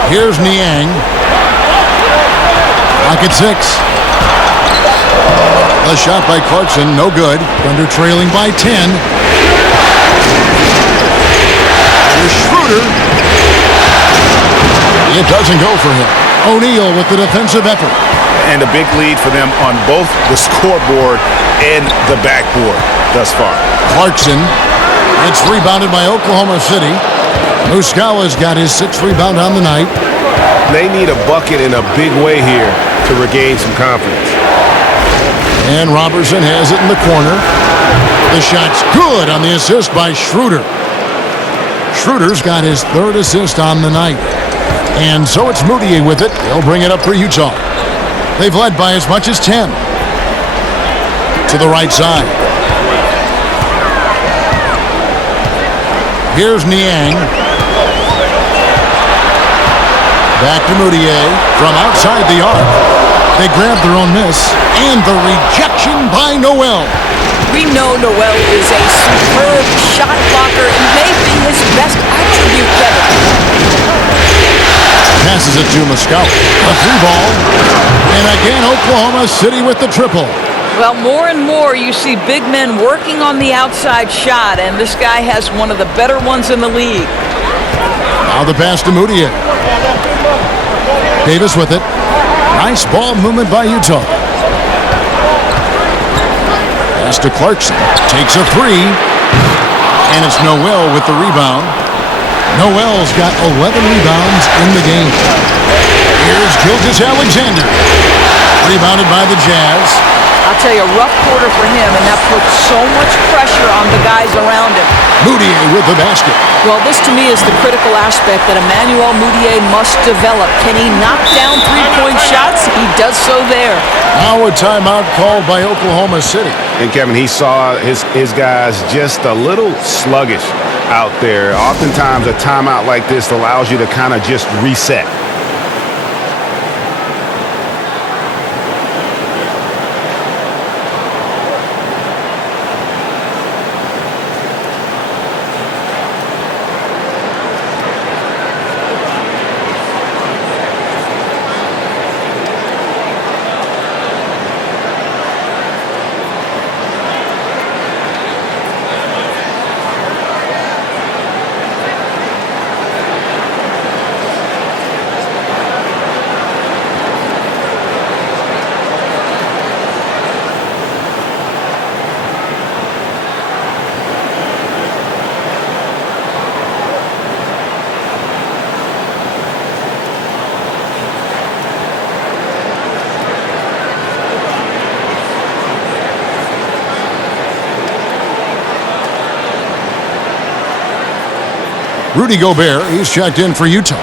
Here's Niang. Clock at 6. A shot by Clarkson, no good. Thunder trailing by 10. Here's Schroeder. It doesn't go for him. O'Neal with the defensive effort. And a big lead for them on both the scoreboard and the backboard thus far. Clarkson. It's rebounded by Oklahoma City. Muscala's got his 6th rebound on the night. They need a bucket in a big way here to regain some confidence. And Robertson has it in the corner. The shot's good on the assist by Schroeder. Schroeder's got his 3rd assist on the night. And so it's Moutier with it. He'll bring it up for Utah. They've led by as much as 10. To the right side. Here's Niang. Back to Moutier from outside the arc. They grab their own miss, and the rejection by Noel. We know Noel is a superb shot blocker and may be his best attribute, Kevin. Passes it to Muscala. A 3-ball. And again, Oklahoma City with the triple. Well, more and more you see big men working on the outside shot, and this guy has one of the better ones in the league. Now the pass to Moutier. Davis with it. Nice ball movement by Utah. Pass to Clarkson. Takes a 3. And it's Noel with the rebound. Noel's got 11 rebounds in the game. Here's Gilgeous-Alexander. Rebounded by the Jazz. I'll tell you, a rough quarter for him, and that puts so much pressure on the guys around him. Moutier with the basket. Well, this to me is the critical aspect that Emmanuel Moutier must develop. Can he knock down three-point shots? He does so there. Now a timeout called by Oklahoma City. And Kevin, he saw his guys just a little sluggish out there. Oftentimes a timeout like this allows you to kind of just reset. Rudy Gobert, he's checked in for Utah.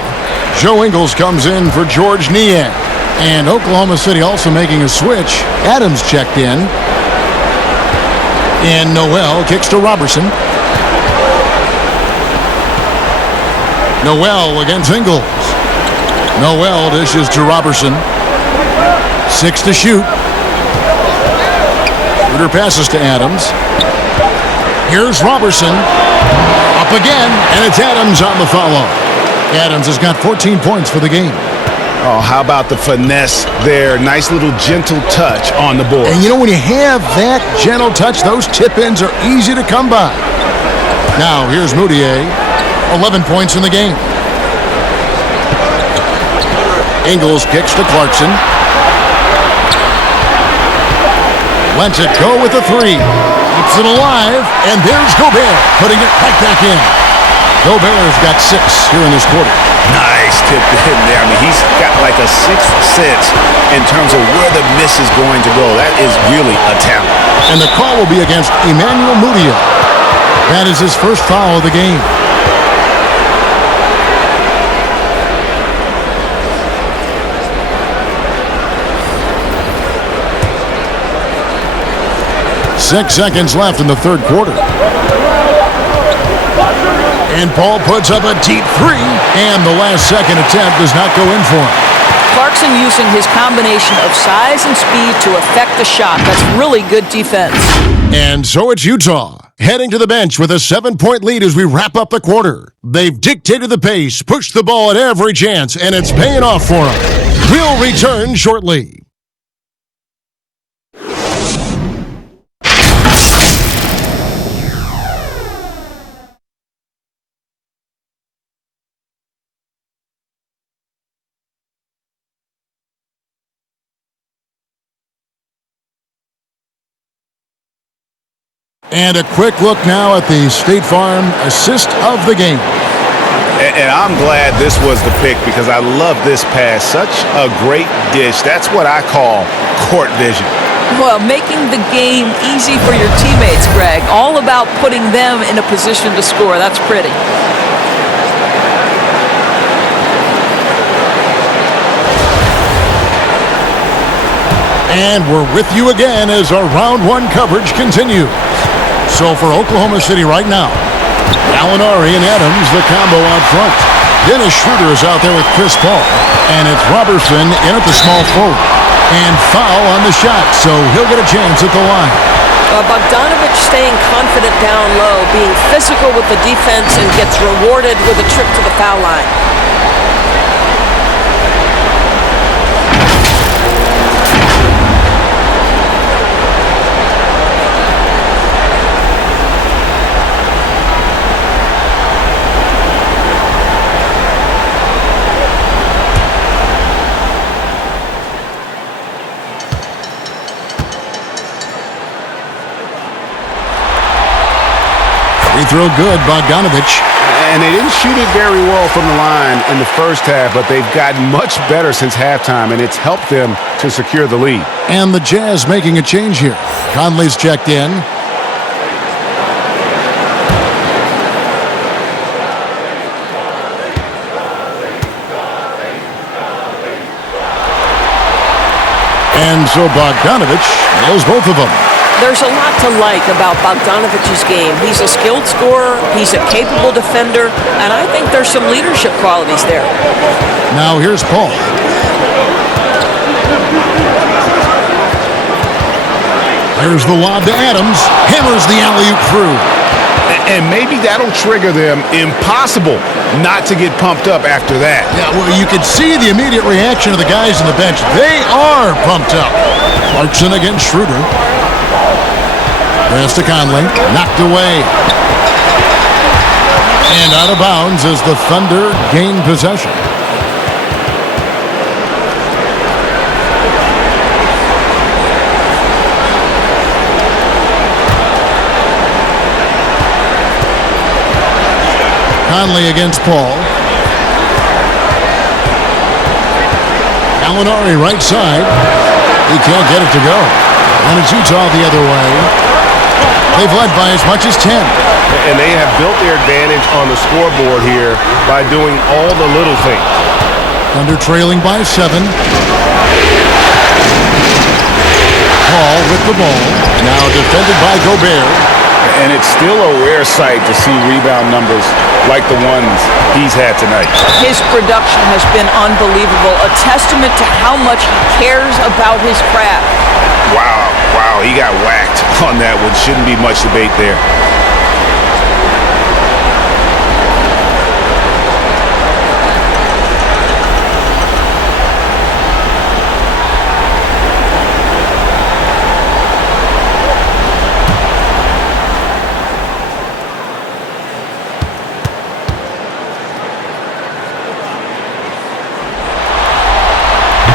Joe Ingles comes in for Georges Niang. And Oklahoma City also making a switch. Adams checked in. And Noel kicks to Robertson. Noel against Ingles. Noel dishes to Robertson. 6 to shoot. Schroeder passes to Adams. Here's Robertson. Up again, and it's Adams on the follow. Adams has got 14 points for the game. Oh, how about the finesse there? Nice little gentle touch on the board. And you know, when you have that gentle touch, those tip-ins are easy to come by. Now, here's Moutier. 11 points in the game. Ingles kicks to Clarkson. Lets it go with a 3. Keeps it alive, and there's Gobert, putting it right back in. Gobert's got 6 here in this quarter. Nice tip in there. I mean, he's got like a sixth sense in terms of where the miss is going to go. That is really a talent. And the call will be against Emmanuel Mudiay. That is his first foul of the game. Six seconds left in the third quarter. And Paul puts up a deep 3, and the last second attempt does not go in for him. Clarkson using his combination of size and speed to affect the shot. That's really good defense. And so it's Utah, heading to the bench with a 7-point lead as we wrap up the quarter. They've dictated the pace, pushed the ball at every chance, and it's paying off for them. We'll return shortly. And a quick look now at the State Farm assist of the game. And I'm glad this was the pick because I love this pass. Such a great dish. That's what I call court vision. Well, making the game easy for your teammates, Greg. All about putting them in a position to score. That's pretty. And we're with you again as our round 1 coverage continues. So for Oklahoma City right now, Gallinari and Adams, the combo out front. Dennis Schroeder is out there with Chris Paul. And it's Robertson in at the small forward. And foul on the shot, so he'll get a chance at the line. Bogdanovic staying confident down low, being physical with the defense, and gets rewarded with a trip to the foul line. Free throw good, Bogdanovic. And they didn't shoot it very well from the line in the first half, but they've gotten much better since halftime, and it's helped them to secure the lead. And the Jazz making a change here. Conley's checked in. And so Bogdanovic nails both of them. There's a lot to like about Bogdanovic's game. He's a skilled scorer, he's a capable defender, and I think there's some leadership qualities there. Now here's Paul. There's the lob to Adams. Hammers the alley-oop through. And maybe that'll trigger them. Impossible not to get pumped up after that. Yeah, well, you can see the immediate reaction of the guys on the bench. They are pumped up. Clarkson against Schroeder. Pass to Conley. Knocked away. And out of bounds as the Thunder gain possession. Conley against Paul. Gallinari right side. He can't get it to go. And it's Utah the other way. They've led by as much as 10. And they have built their advantage on the scoreboard here by doing all the little things. Thunder trailing by 7. Paul with the ball. Now defended by Gobert. And it's still a rare sight to see rebound numbers like the ones he's had tonight. His production has been unbelievable, a testament to how much he cares about his craft. Wow, he got whacked on that one. Shouldn't be much debate there.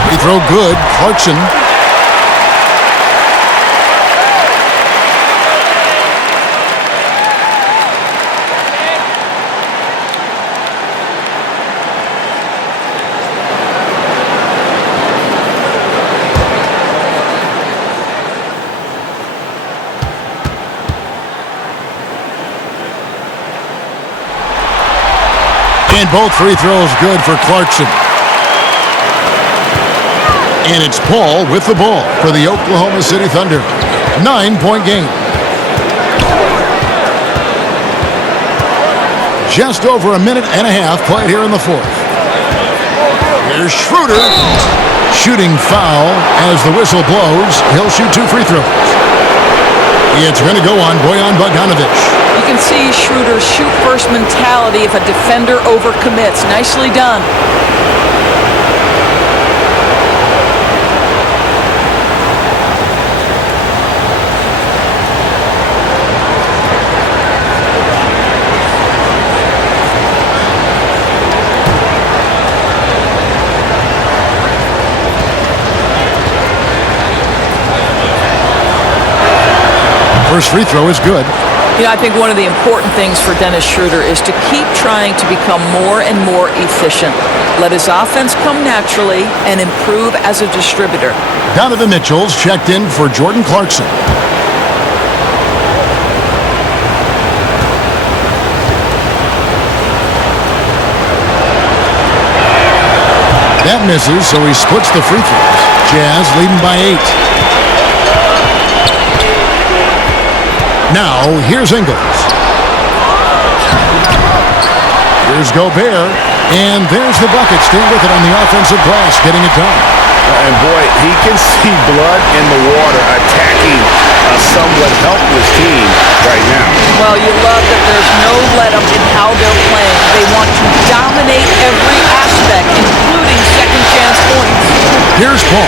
Free throw good. Clarkson. And both free throws good for Clarkson. And it's Paul with the ball for the Oklahoma City Thunder. 9-point game. Just over a minute and a half played here in the fourth. Here's Schroeder. Shooting foul as the whistle blows. He'll shoot 2 free throws. It's going to go on Bojan Bogdanovic. You can see Schroeder's shoot-first mentality if a defender overcommits. Nicely done. First free throw is good. You know, I think one of the important things for Dennis Schroeder is to keep trying to become more and more efficient. Let his offense come naturally and improve as a distributor. Donovan Mitchell's checked in for Jordan Clarkson. That misses, so he splits the free throws. Jazz leading by 8. Now, here's Ingles. Here's Gobert. And there's the bucket. Stay with it on the offensive glass, getting it done. And boy, he can see blood in the water attacking a somewhat helpless team right now. Well, you love that there's no let-up in how they're playing. They want to dominate every aspect, including second-chance points. Here's Paul.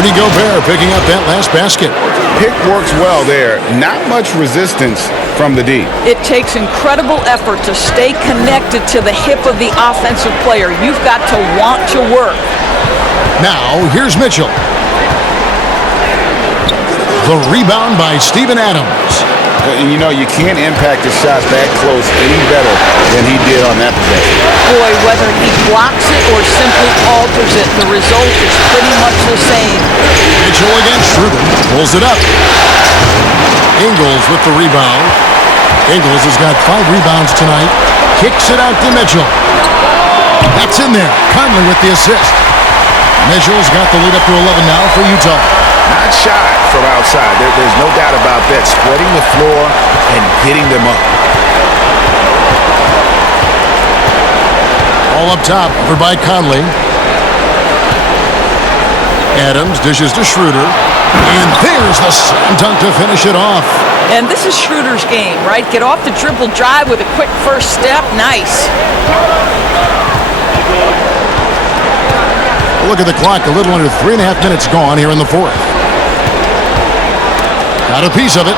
Rudy Gobert picking up that last basket. Pick works well there. Not much resistance from the D. It takes incredible effort to stay connected to the hip of the offensive player. You've got to want to work. Now, here's Mitchell. The rebound by Steven Adams. And you know, you can't impact his shots that close any better than he did on that possession. Boy, whether he blocks it or simply alters it, the result is pretty much the same. Mitchell against Schroeder. Pulls it up. Ingles with the rebound. Ingles has got 5 rebounds tonight. Kicks it out to Mitchell. That's in there. Conley with the assist. Mitchell's got the lead up to 11 now for Utah. Not shy from outside. There's no doubt about that. Spreading the floor and getting them up. All up top, over by Conley. Adams dishes to Schroeder. And there's the slam dunk to finish it off. And this is Schroeder's game, right? Get off the dribble drive with a quick first step. Nice. Look at the clock. A little under 3.5 minutes gone here in the fourth. Got a piece of it.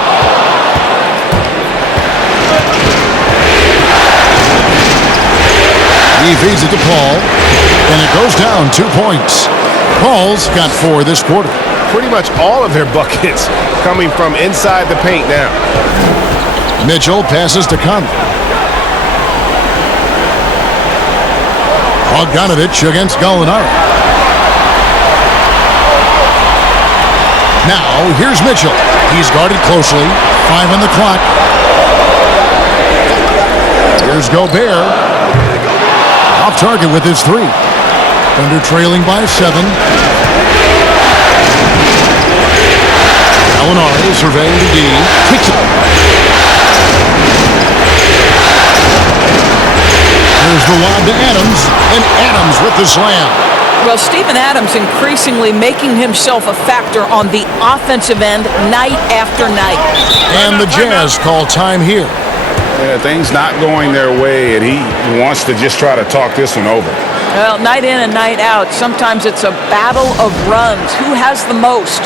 He feeds it to Paul. And it goes down 2 points. Paul's got 4 this quarter. Pretty much all of their buckets coming from inside the paint now. Mitchell passes to Conley. Bogdanovic against Gallinari. Now, here's Mitchell. He's guarded closely. 5 on the clock. Here's Gobert. Off target with his 3. Thunder trailing by 7. Gallinari surveying the D. Kicks it. Here's the lob to Adams, and Adams with the slam. Well, Steven Adams increasingly making himself a factor on the offensive end night after night. And the Jazz call time here. Yeah, things not going their way, and he wants to just try to talk this one over. Well, night in and night out, sometimes it's a battle of runs. Who has the most?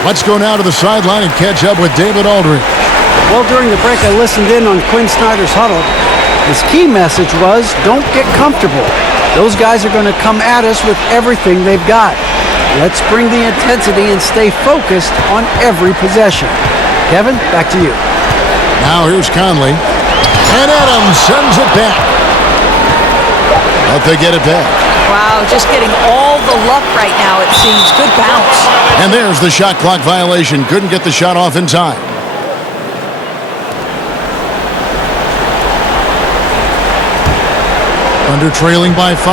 Let's go now to the sideline and catch up with David Aldridge. Well, during the break, I listened in on Quinn Snyder's huddle. His key message was, don't get comfortable. Those guys are going to come at us with everything they've got. Let's bring the intensity and stay focused on every possession. Kevin, back to you. Now here's Conley. And Adams sends it back. But they get it back. Wow, just getting all the luck right now, it seems. Good bounce. And there's the shot clock violation. Couldn't get the shot off in time. Under trailing by 5.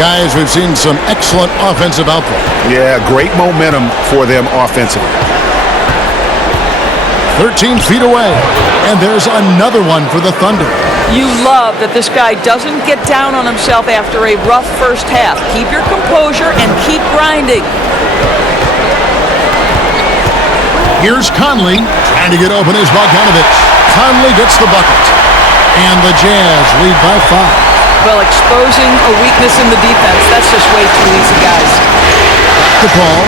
Guys, we've seen some excellent offensive output. Yeah, great momentum for them offensively. 13 feet away. And there's another one for the Thunder. You love that this guy doesn't get down on himself after a rough first half. Keep your composure and keep grinding. Here's Conley trying to get open as Bogdanovich. Conley gets the bucket. And the Jazz lead by 5. Well, exposing a weakness in the defense, that's just way too easy, guys. The call.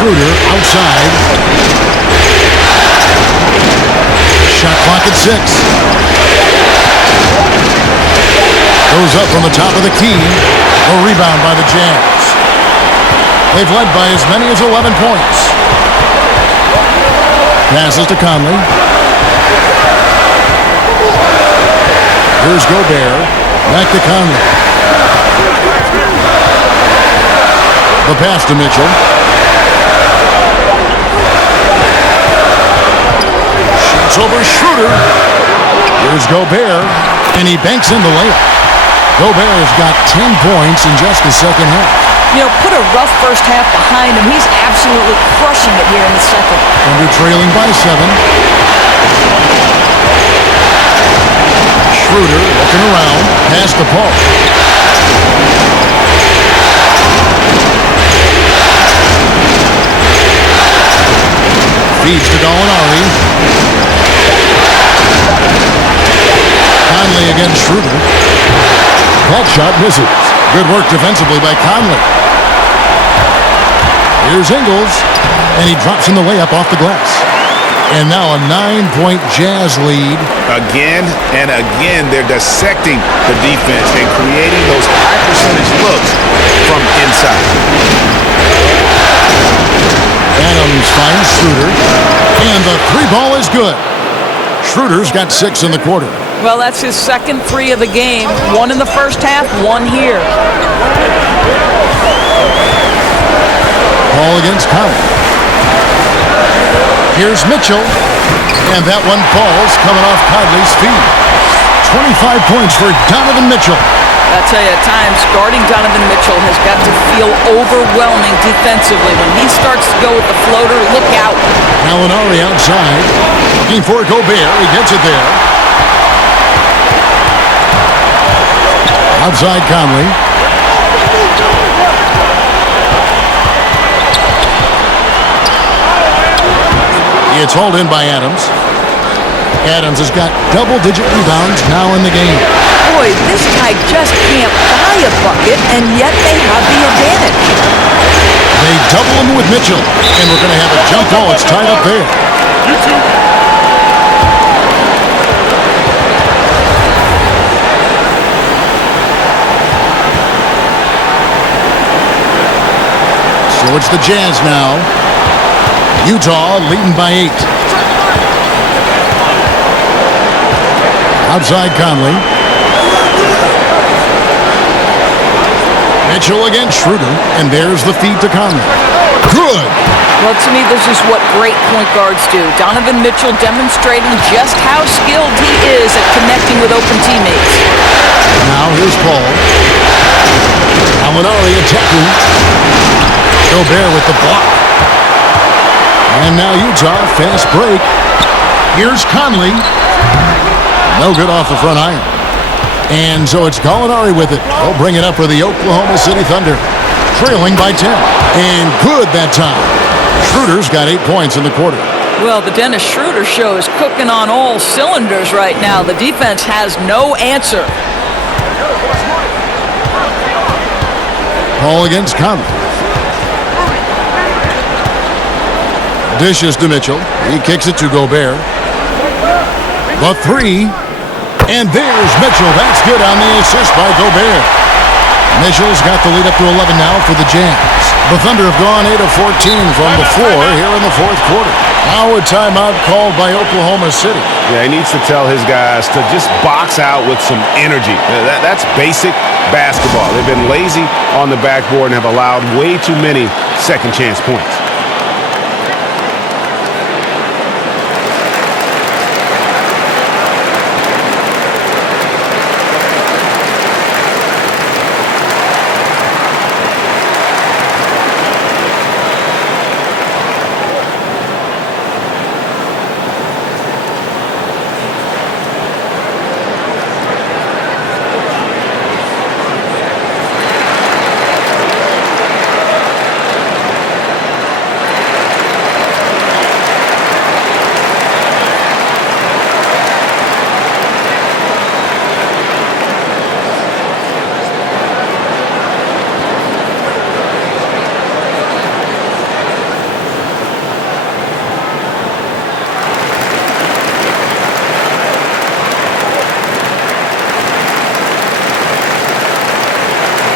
Schroeder outside. Shot clock at 6. Goes up from the top of the key. A rebound by the Jazz. They've led by as many as 11 points. Passes to Conley. Here's Gobert. Back to Conley. The pass to Mitchell. Shoots over Schroeder. Here's Gobert. And he banks in the layup. Gobert's got 10 points in just the second half. You know, put a rough first half behind him. He's absolutely crushing it here in the second. Under trailing by 7. Schroeder looking around. Pass to Paul. Feeds to Gallinari. Conley against Schroeder. That shot misses. Good work defensively by Conley. Here's Ingles, and he drops in the layup off the glass. And now a 9-point Jazz lead. Again and again, they're dissecting the defense and creating those high percentage looks from inside. Adams finds Schroeder, and the 3-ball is good. Schroeder's got 6 in the quarter. Well, that's his second 3 of the game. 1 in the first half, 1 here. Ball against Conley. Here's Mitchell, and that one falls coming off Conley's feet. 25 points for Donovan Mitchell. I tell you, at times, guarding Donovan Mitchell has got to feel overwhelming defensively. When he starts to go with the floater, look out. Gallinari outside, looking for Gobert. He gets it there. Outside Conley. It's hauled in by Adams. Adams has got double-digit rebounds now in the game. Boy, this guy just can't buy a bucket, and yet they have the advantage. They double him with Mitchell, and we're going to have a jump ball. It's tied up there. So it's the Jazz now. Utah leading by 8. Outside Conley. Mitchell against Schroeder, and there's the feed to Conley. Good. Well, to me, this is what great point guards do. Donovan Mitchell demonstrating just how skilled he is at connecting with open teammates. Now here's Paul. Gallinari attacking. Gobert with the block. And now Utah, fast break. Here's Conley. No good off the front iron. And so it's Gallinari with it. They'll bring it up for the Oklahoma City Thunder. Trailing by 10. And good that time. Schroeder's got 8 points in the quarter. Well, the Dennis Schroeder show is cooking on all cylinders right now. The defense has no answer. Paul against Conley. Dishes to Mitchell. He kicks it to Gobert. The three. And there's Mitchell. That's good on the assist by Gobert. Mitchell's got the lead up to 11 now for the Jazz. The Thunder have gone 8 of 14 from the floor here in the fourth quarter. Now a timeout called by Oklahoma City. Yeah, he needs to tell his guys to just box out with some energy. That's basic basketball. They've been lazy on the backboard and have allowed way too many second chance points.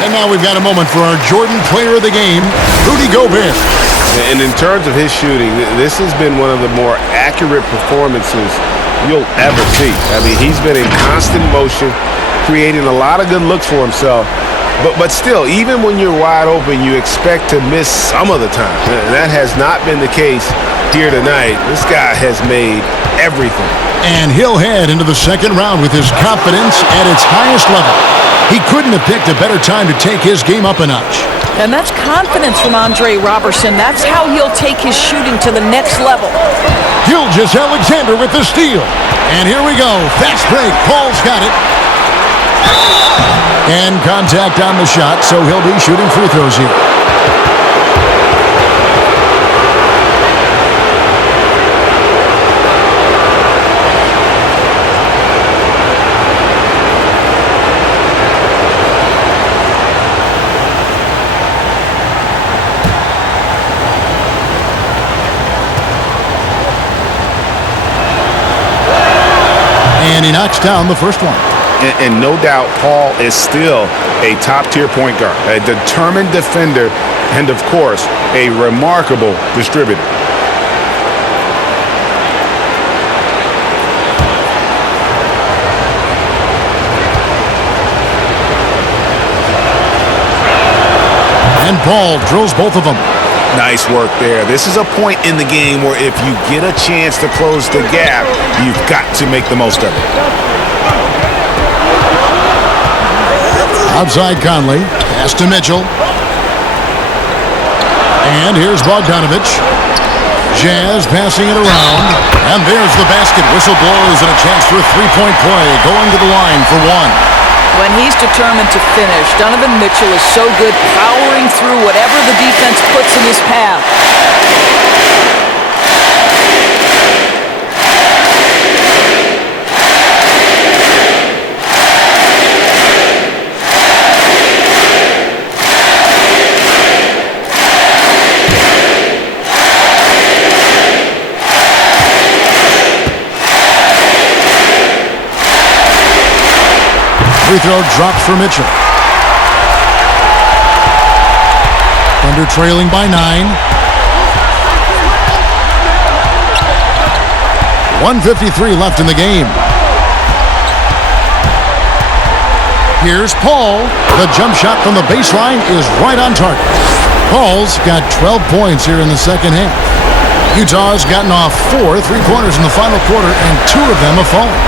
And now we've got a moment for our Jordan Player of the Game, Rudy Gobert. And in terms of his shooting, this has been one of the more accurate performances you'll ever see. I mean, he's been in constant motion, creating a lot of good looks for himself. But still, even when you're wide open, you expect to miss some of the time. And that has not been the case here tonight. This guy has made everything. And he'll head into the second round with his confidence at its highest level. He couldn't have picked a better time to take his game up a notch. And that's confidence from Andre Robertson. That's how he'll take his shooting to the next level. Gilgeous-Alexander with the steal. And here we go. Fast break. Paul's got it. And contact on the shot, so he'll be shooting free throws here. And he knocks down the first one. And no doubt Paul is still a top-tier point guard, a determined defender, and, of course, a remarkable distributor. And Paul drills both of them. Nice work there. This is a point in the game where if you get a chance to close the gap, you've got to make the most of it. Outside Conley. Pass to Mitchell. And here's Bogdanovich. Jazz passing it around. And there's the basket. Whistle blows and a chance for a three-point play. Going to the line for one. when he's determined to finish. Donovan Mitchell is so good powering through whatever the defense puts in his path. Free throw dropped for Mitchell. Thunder trailing by 9. 1:53 left in the game. Here's Paul. The jump shot from the baseline is right on target. Paul's got 12 points here in the second half. Utah's gotten off 4 3-pointers in the final quarter, and 2 of them have fallen.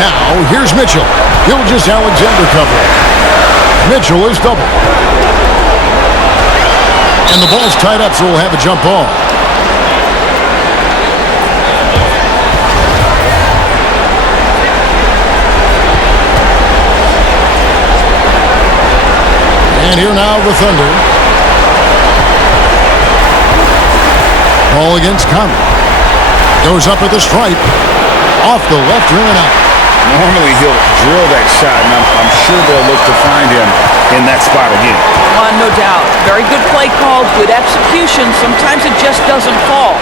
Now, here's Mitchell. Gilgeous-Alexander covering. Mitchell is double. And the ball's tied up, so we'll have a jump ball. And here now the Thunder. Ball against Conley. Goes up at the stripe. Off the left rim and out. Normally he'll drill that shot, and I'm sure they'll look to find him in that spot again. No doubt. Very good play call, good execution. Sometimes it just doesn't fall.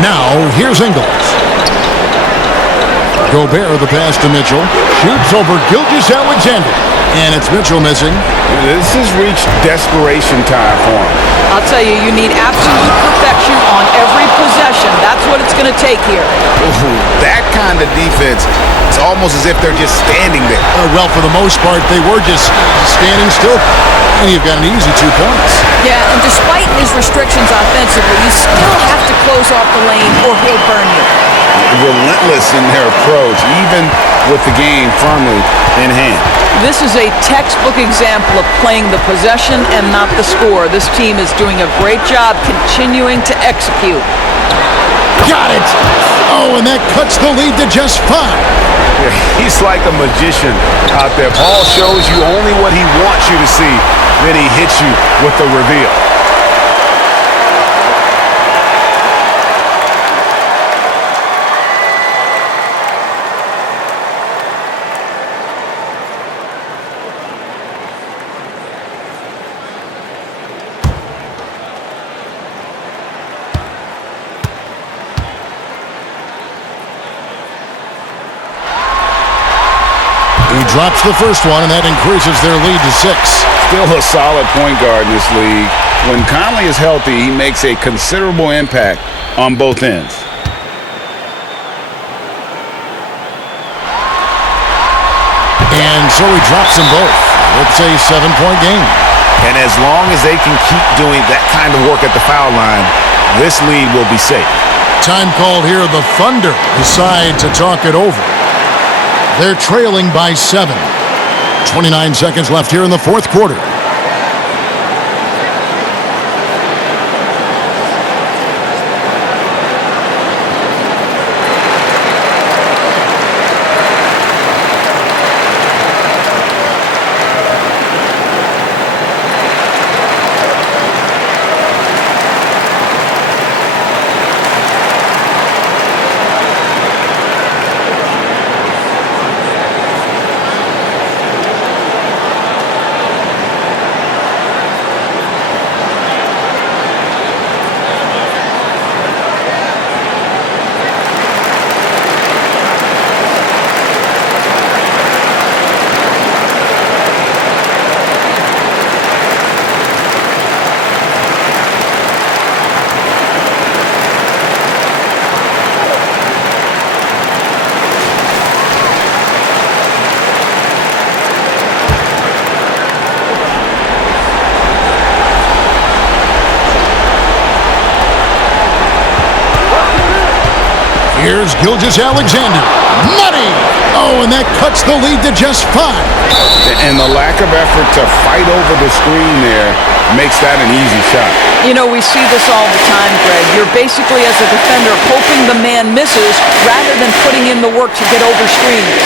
Now, here's Ingles. Gobert, the pass to Mitchell. Shoots over Gilgeous-Alexander. And it's Mitchell missing. This has reached desperation time for him. I'll tell you, you need absolute perfection on every possession. That's what it's going to take here. Ooh, that kind of defense, it's almost as if they're just standing there. Well, for the most part, they were just standing still. And you've got an easy 2 points. Yeah, and despite his restrictions offensively, you still have to close off the lane or he'll burn you. Relentless in their approach, even with the game firmly in hand. This is a textbook example of playing the possession and not the score. This team is doing a great job continuing to execute. Got it! Oh, and that cuts the lead to just 5. Yeah, he's like a magician out there. Paul shows you only what he wants you to see, then he hits you with the reveal. He drops the first one, and that increases their lead to 6. Still a solid point guard in this league. When Conley is healthy, he makes a considerable impact on both ends. And so he drops them both. It's a 7-point game. And as long as they can keep doing that kind of work at the foul line, this lead will be safe. Time called here. The Thunder decide to talk it over. They're trailing by 7. 29 seconds left here in the fourth quarter. Here's Gilgeous-Alexander. Money! Oh, and that cuts the lead to just 5. And the lack of effort to fight over the screen there makes that an easy shot. You know, we see this all the time, Greg. You're basically, as a defender, hoping the man misses rather than putting in the work to get over screens.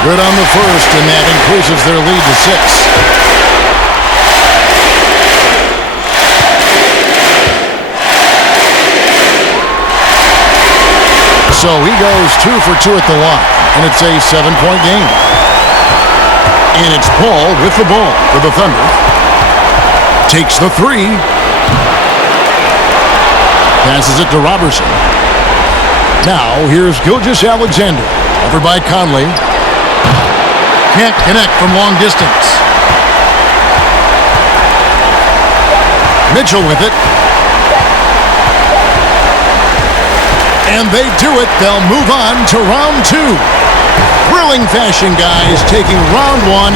Good on the first, and that increases their lead to 6. So he goes 2 for 2 at the line, and it's a 7-point game. And it's Paul with the ball for the Thunder. Takes the 3. Passes it to Robertson. Now here's Gilgeous-Alexander. Over by Conley. Can't connect from long distance. Mitchell with it. And they do it. They'll move on to round 2. Thrilling fashion, guys, taking round 1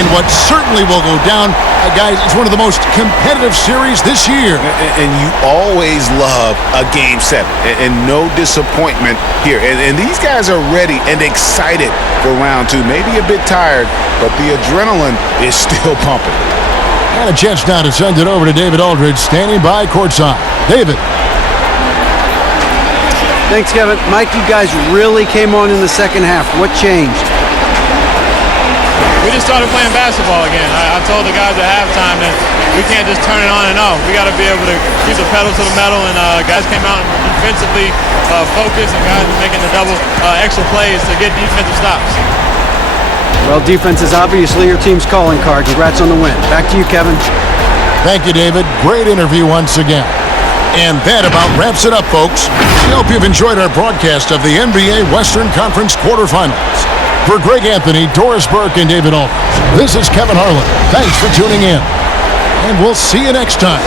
in what certainly will go down. Guys, it's one of the most competitive series this year. And you always love a game 7, and no disappointment here. And these guys are ready and excited for round 2. Maybe a bit tired, but the adrenaline is still pumping. And a chance now to send it over to David Aldridge, standing by courtside. David. Thanks, Kevin. Mike, you guys really came on in the second half. What changed? We just started playing basketball again. I told the guys at halftime that we can't just turn it on and off. We got to be able to keep the pedal to the metal, and guys came out and defensively focused, and guys were making the double extra plays to get defensive stops. Well, defense is obviously your team's calling card. Congrats on the win. Back to you, Kevin. Thank you, David. Great interview once again. And that about wraps it up, folks. We hope you've enjoyed our broadcast of the NBA Western Conference quarterfinals. For Greg Anthony, Doris Burke, and David Aldridge, this is Kevin Harlan. Thanks for tuning in, and we'll see you next time.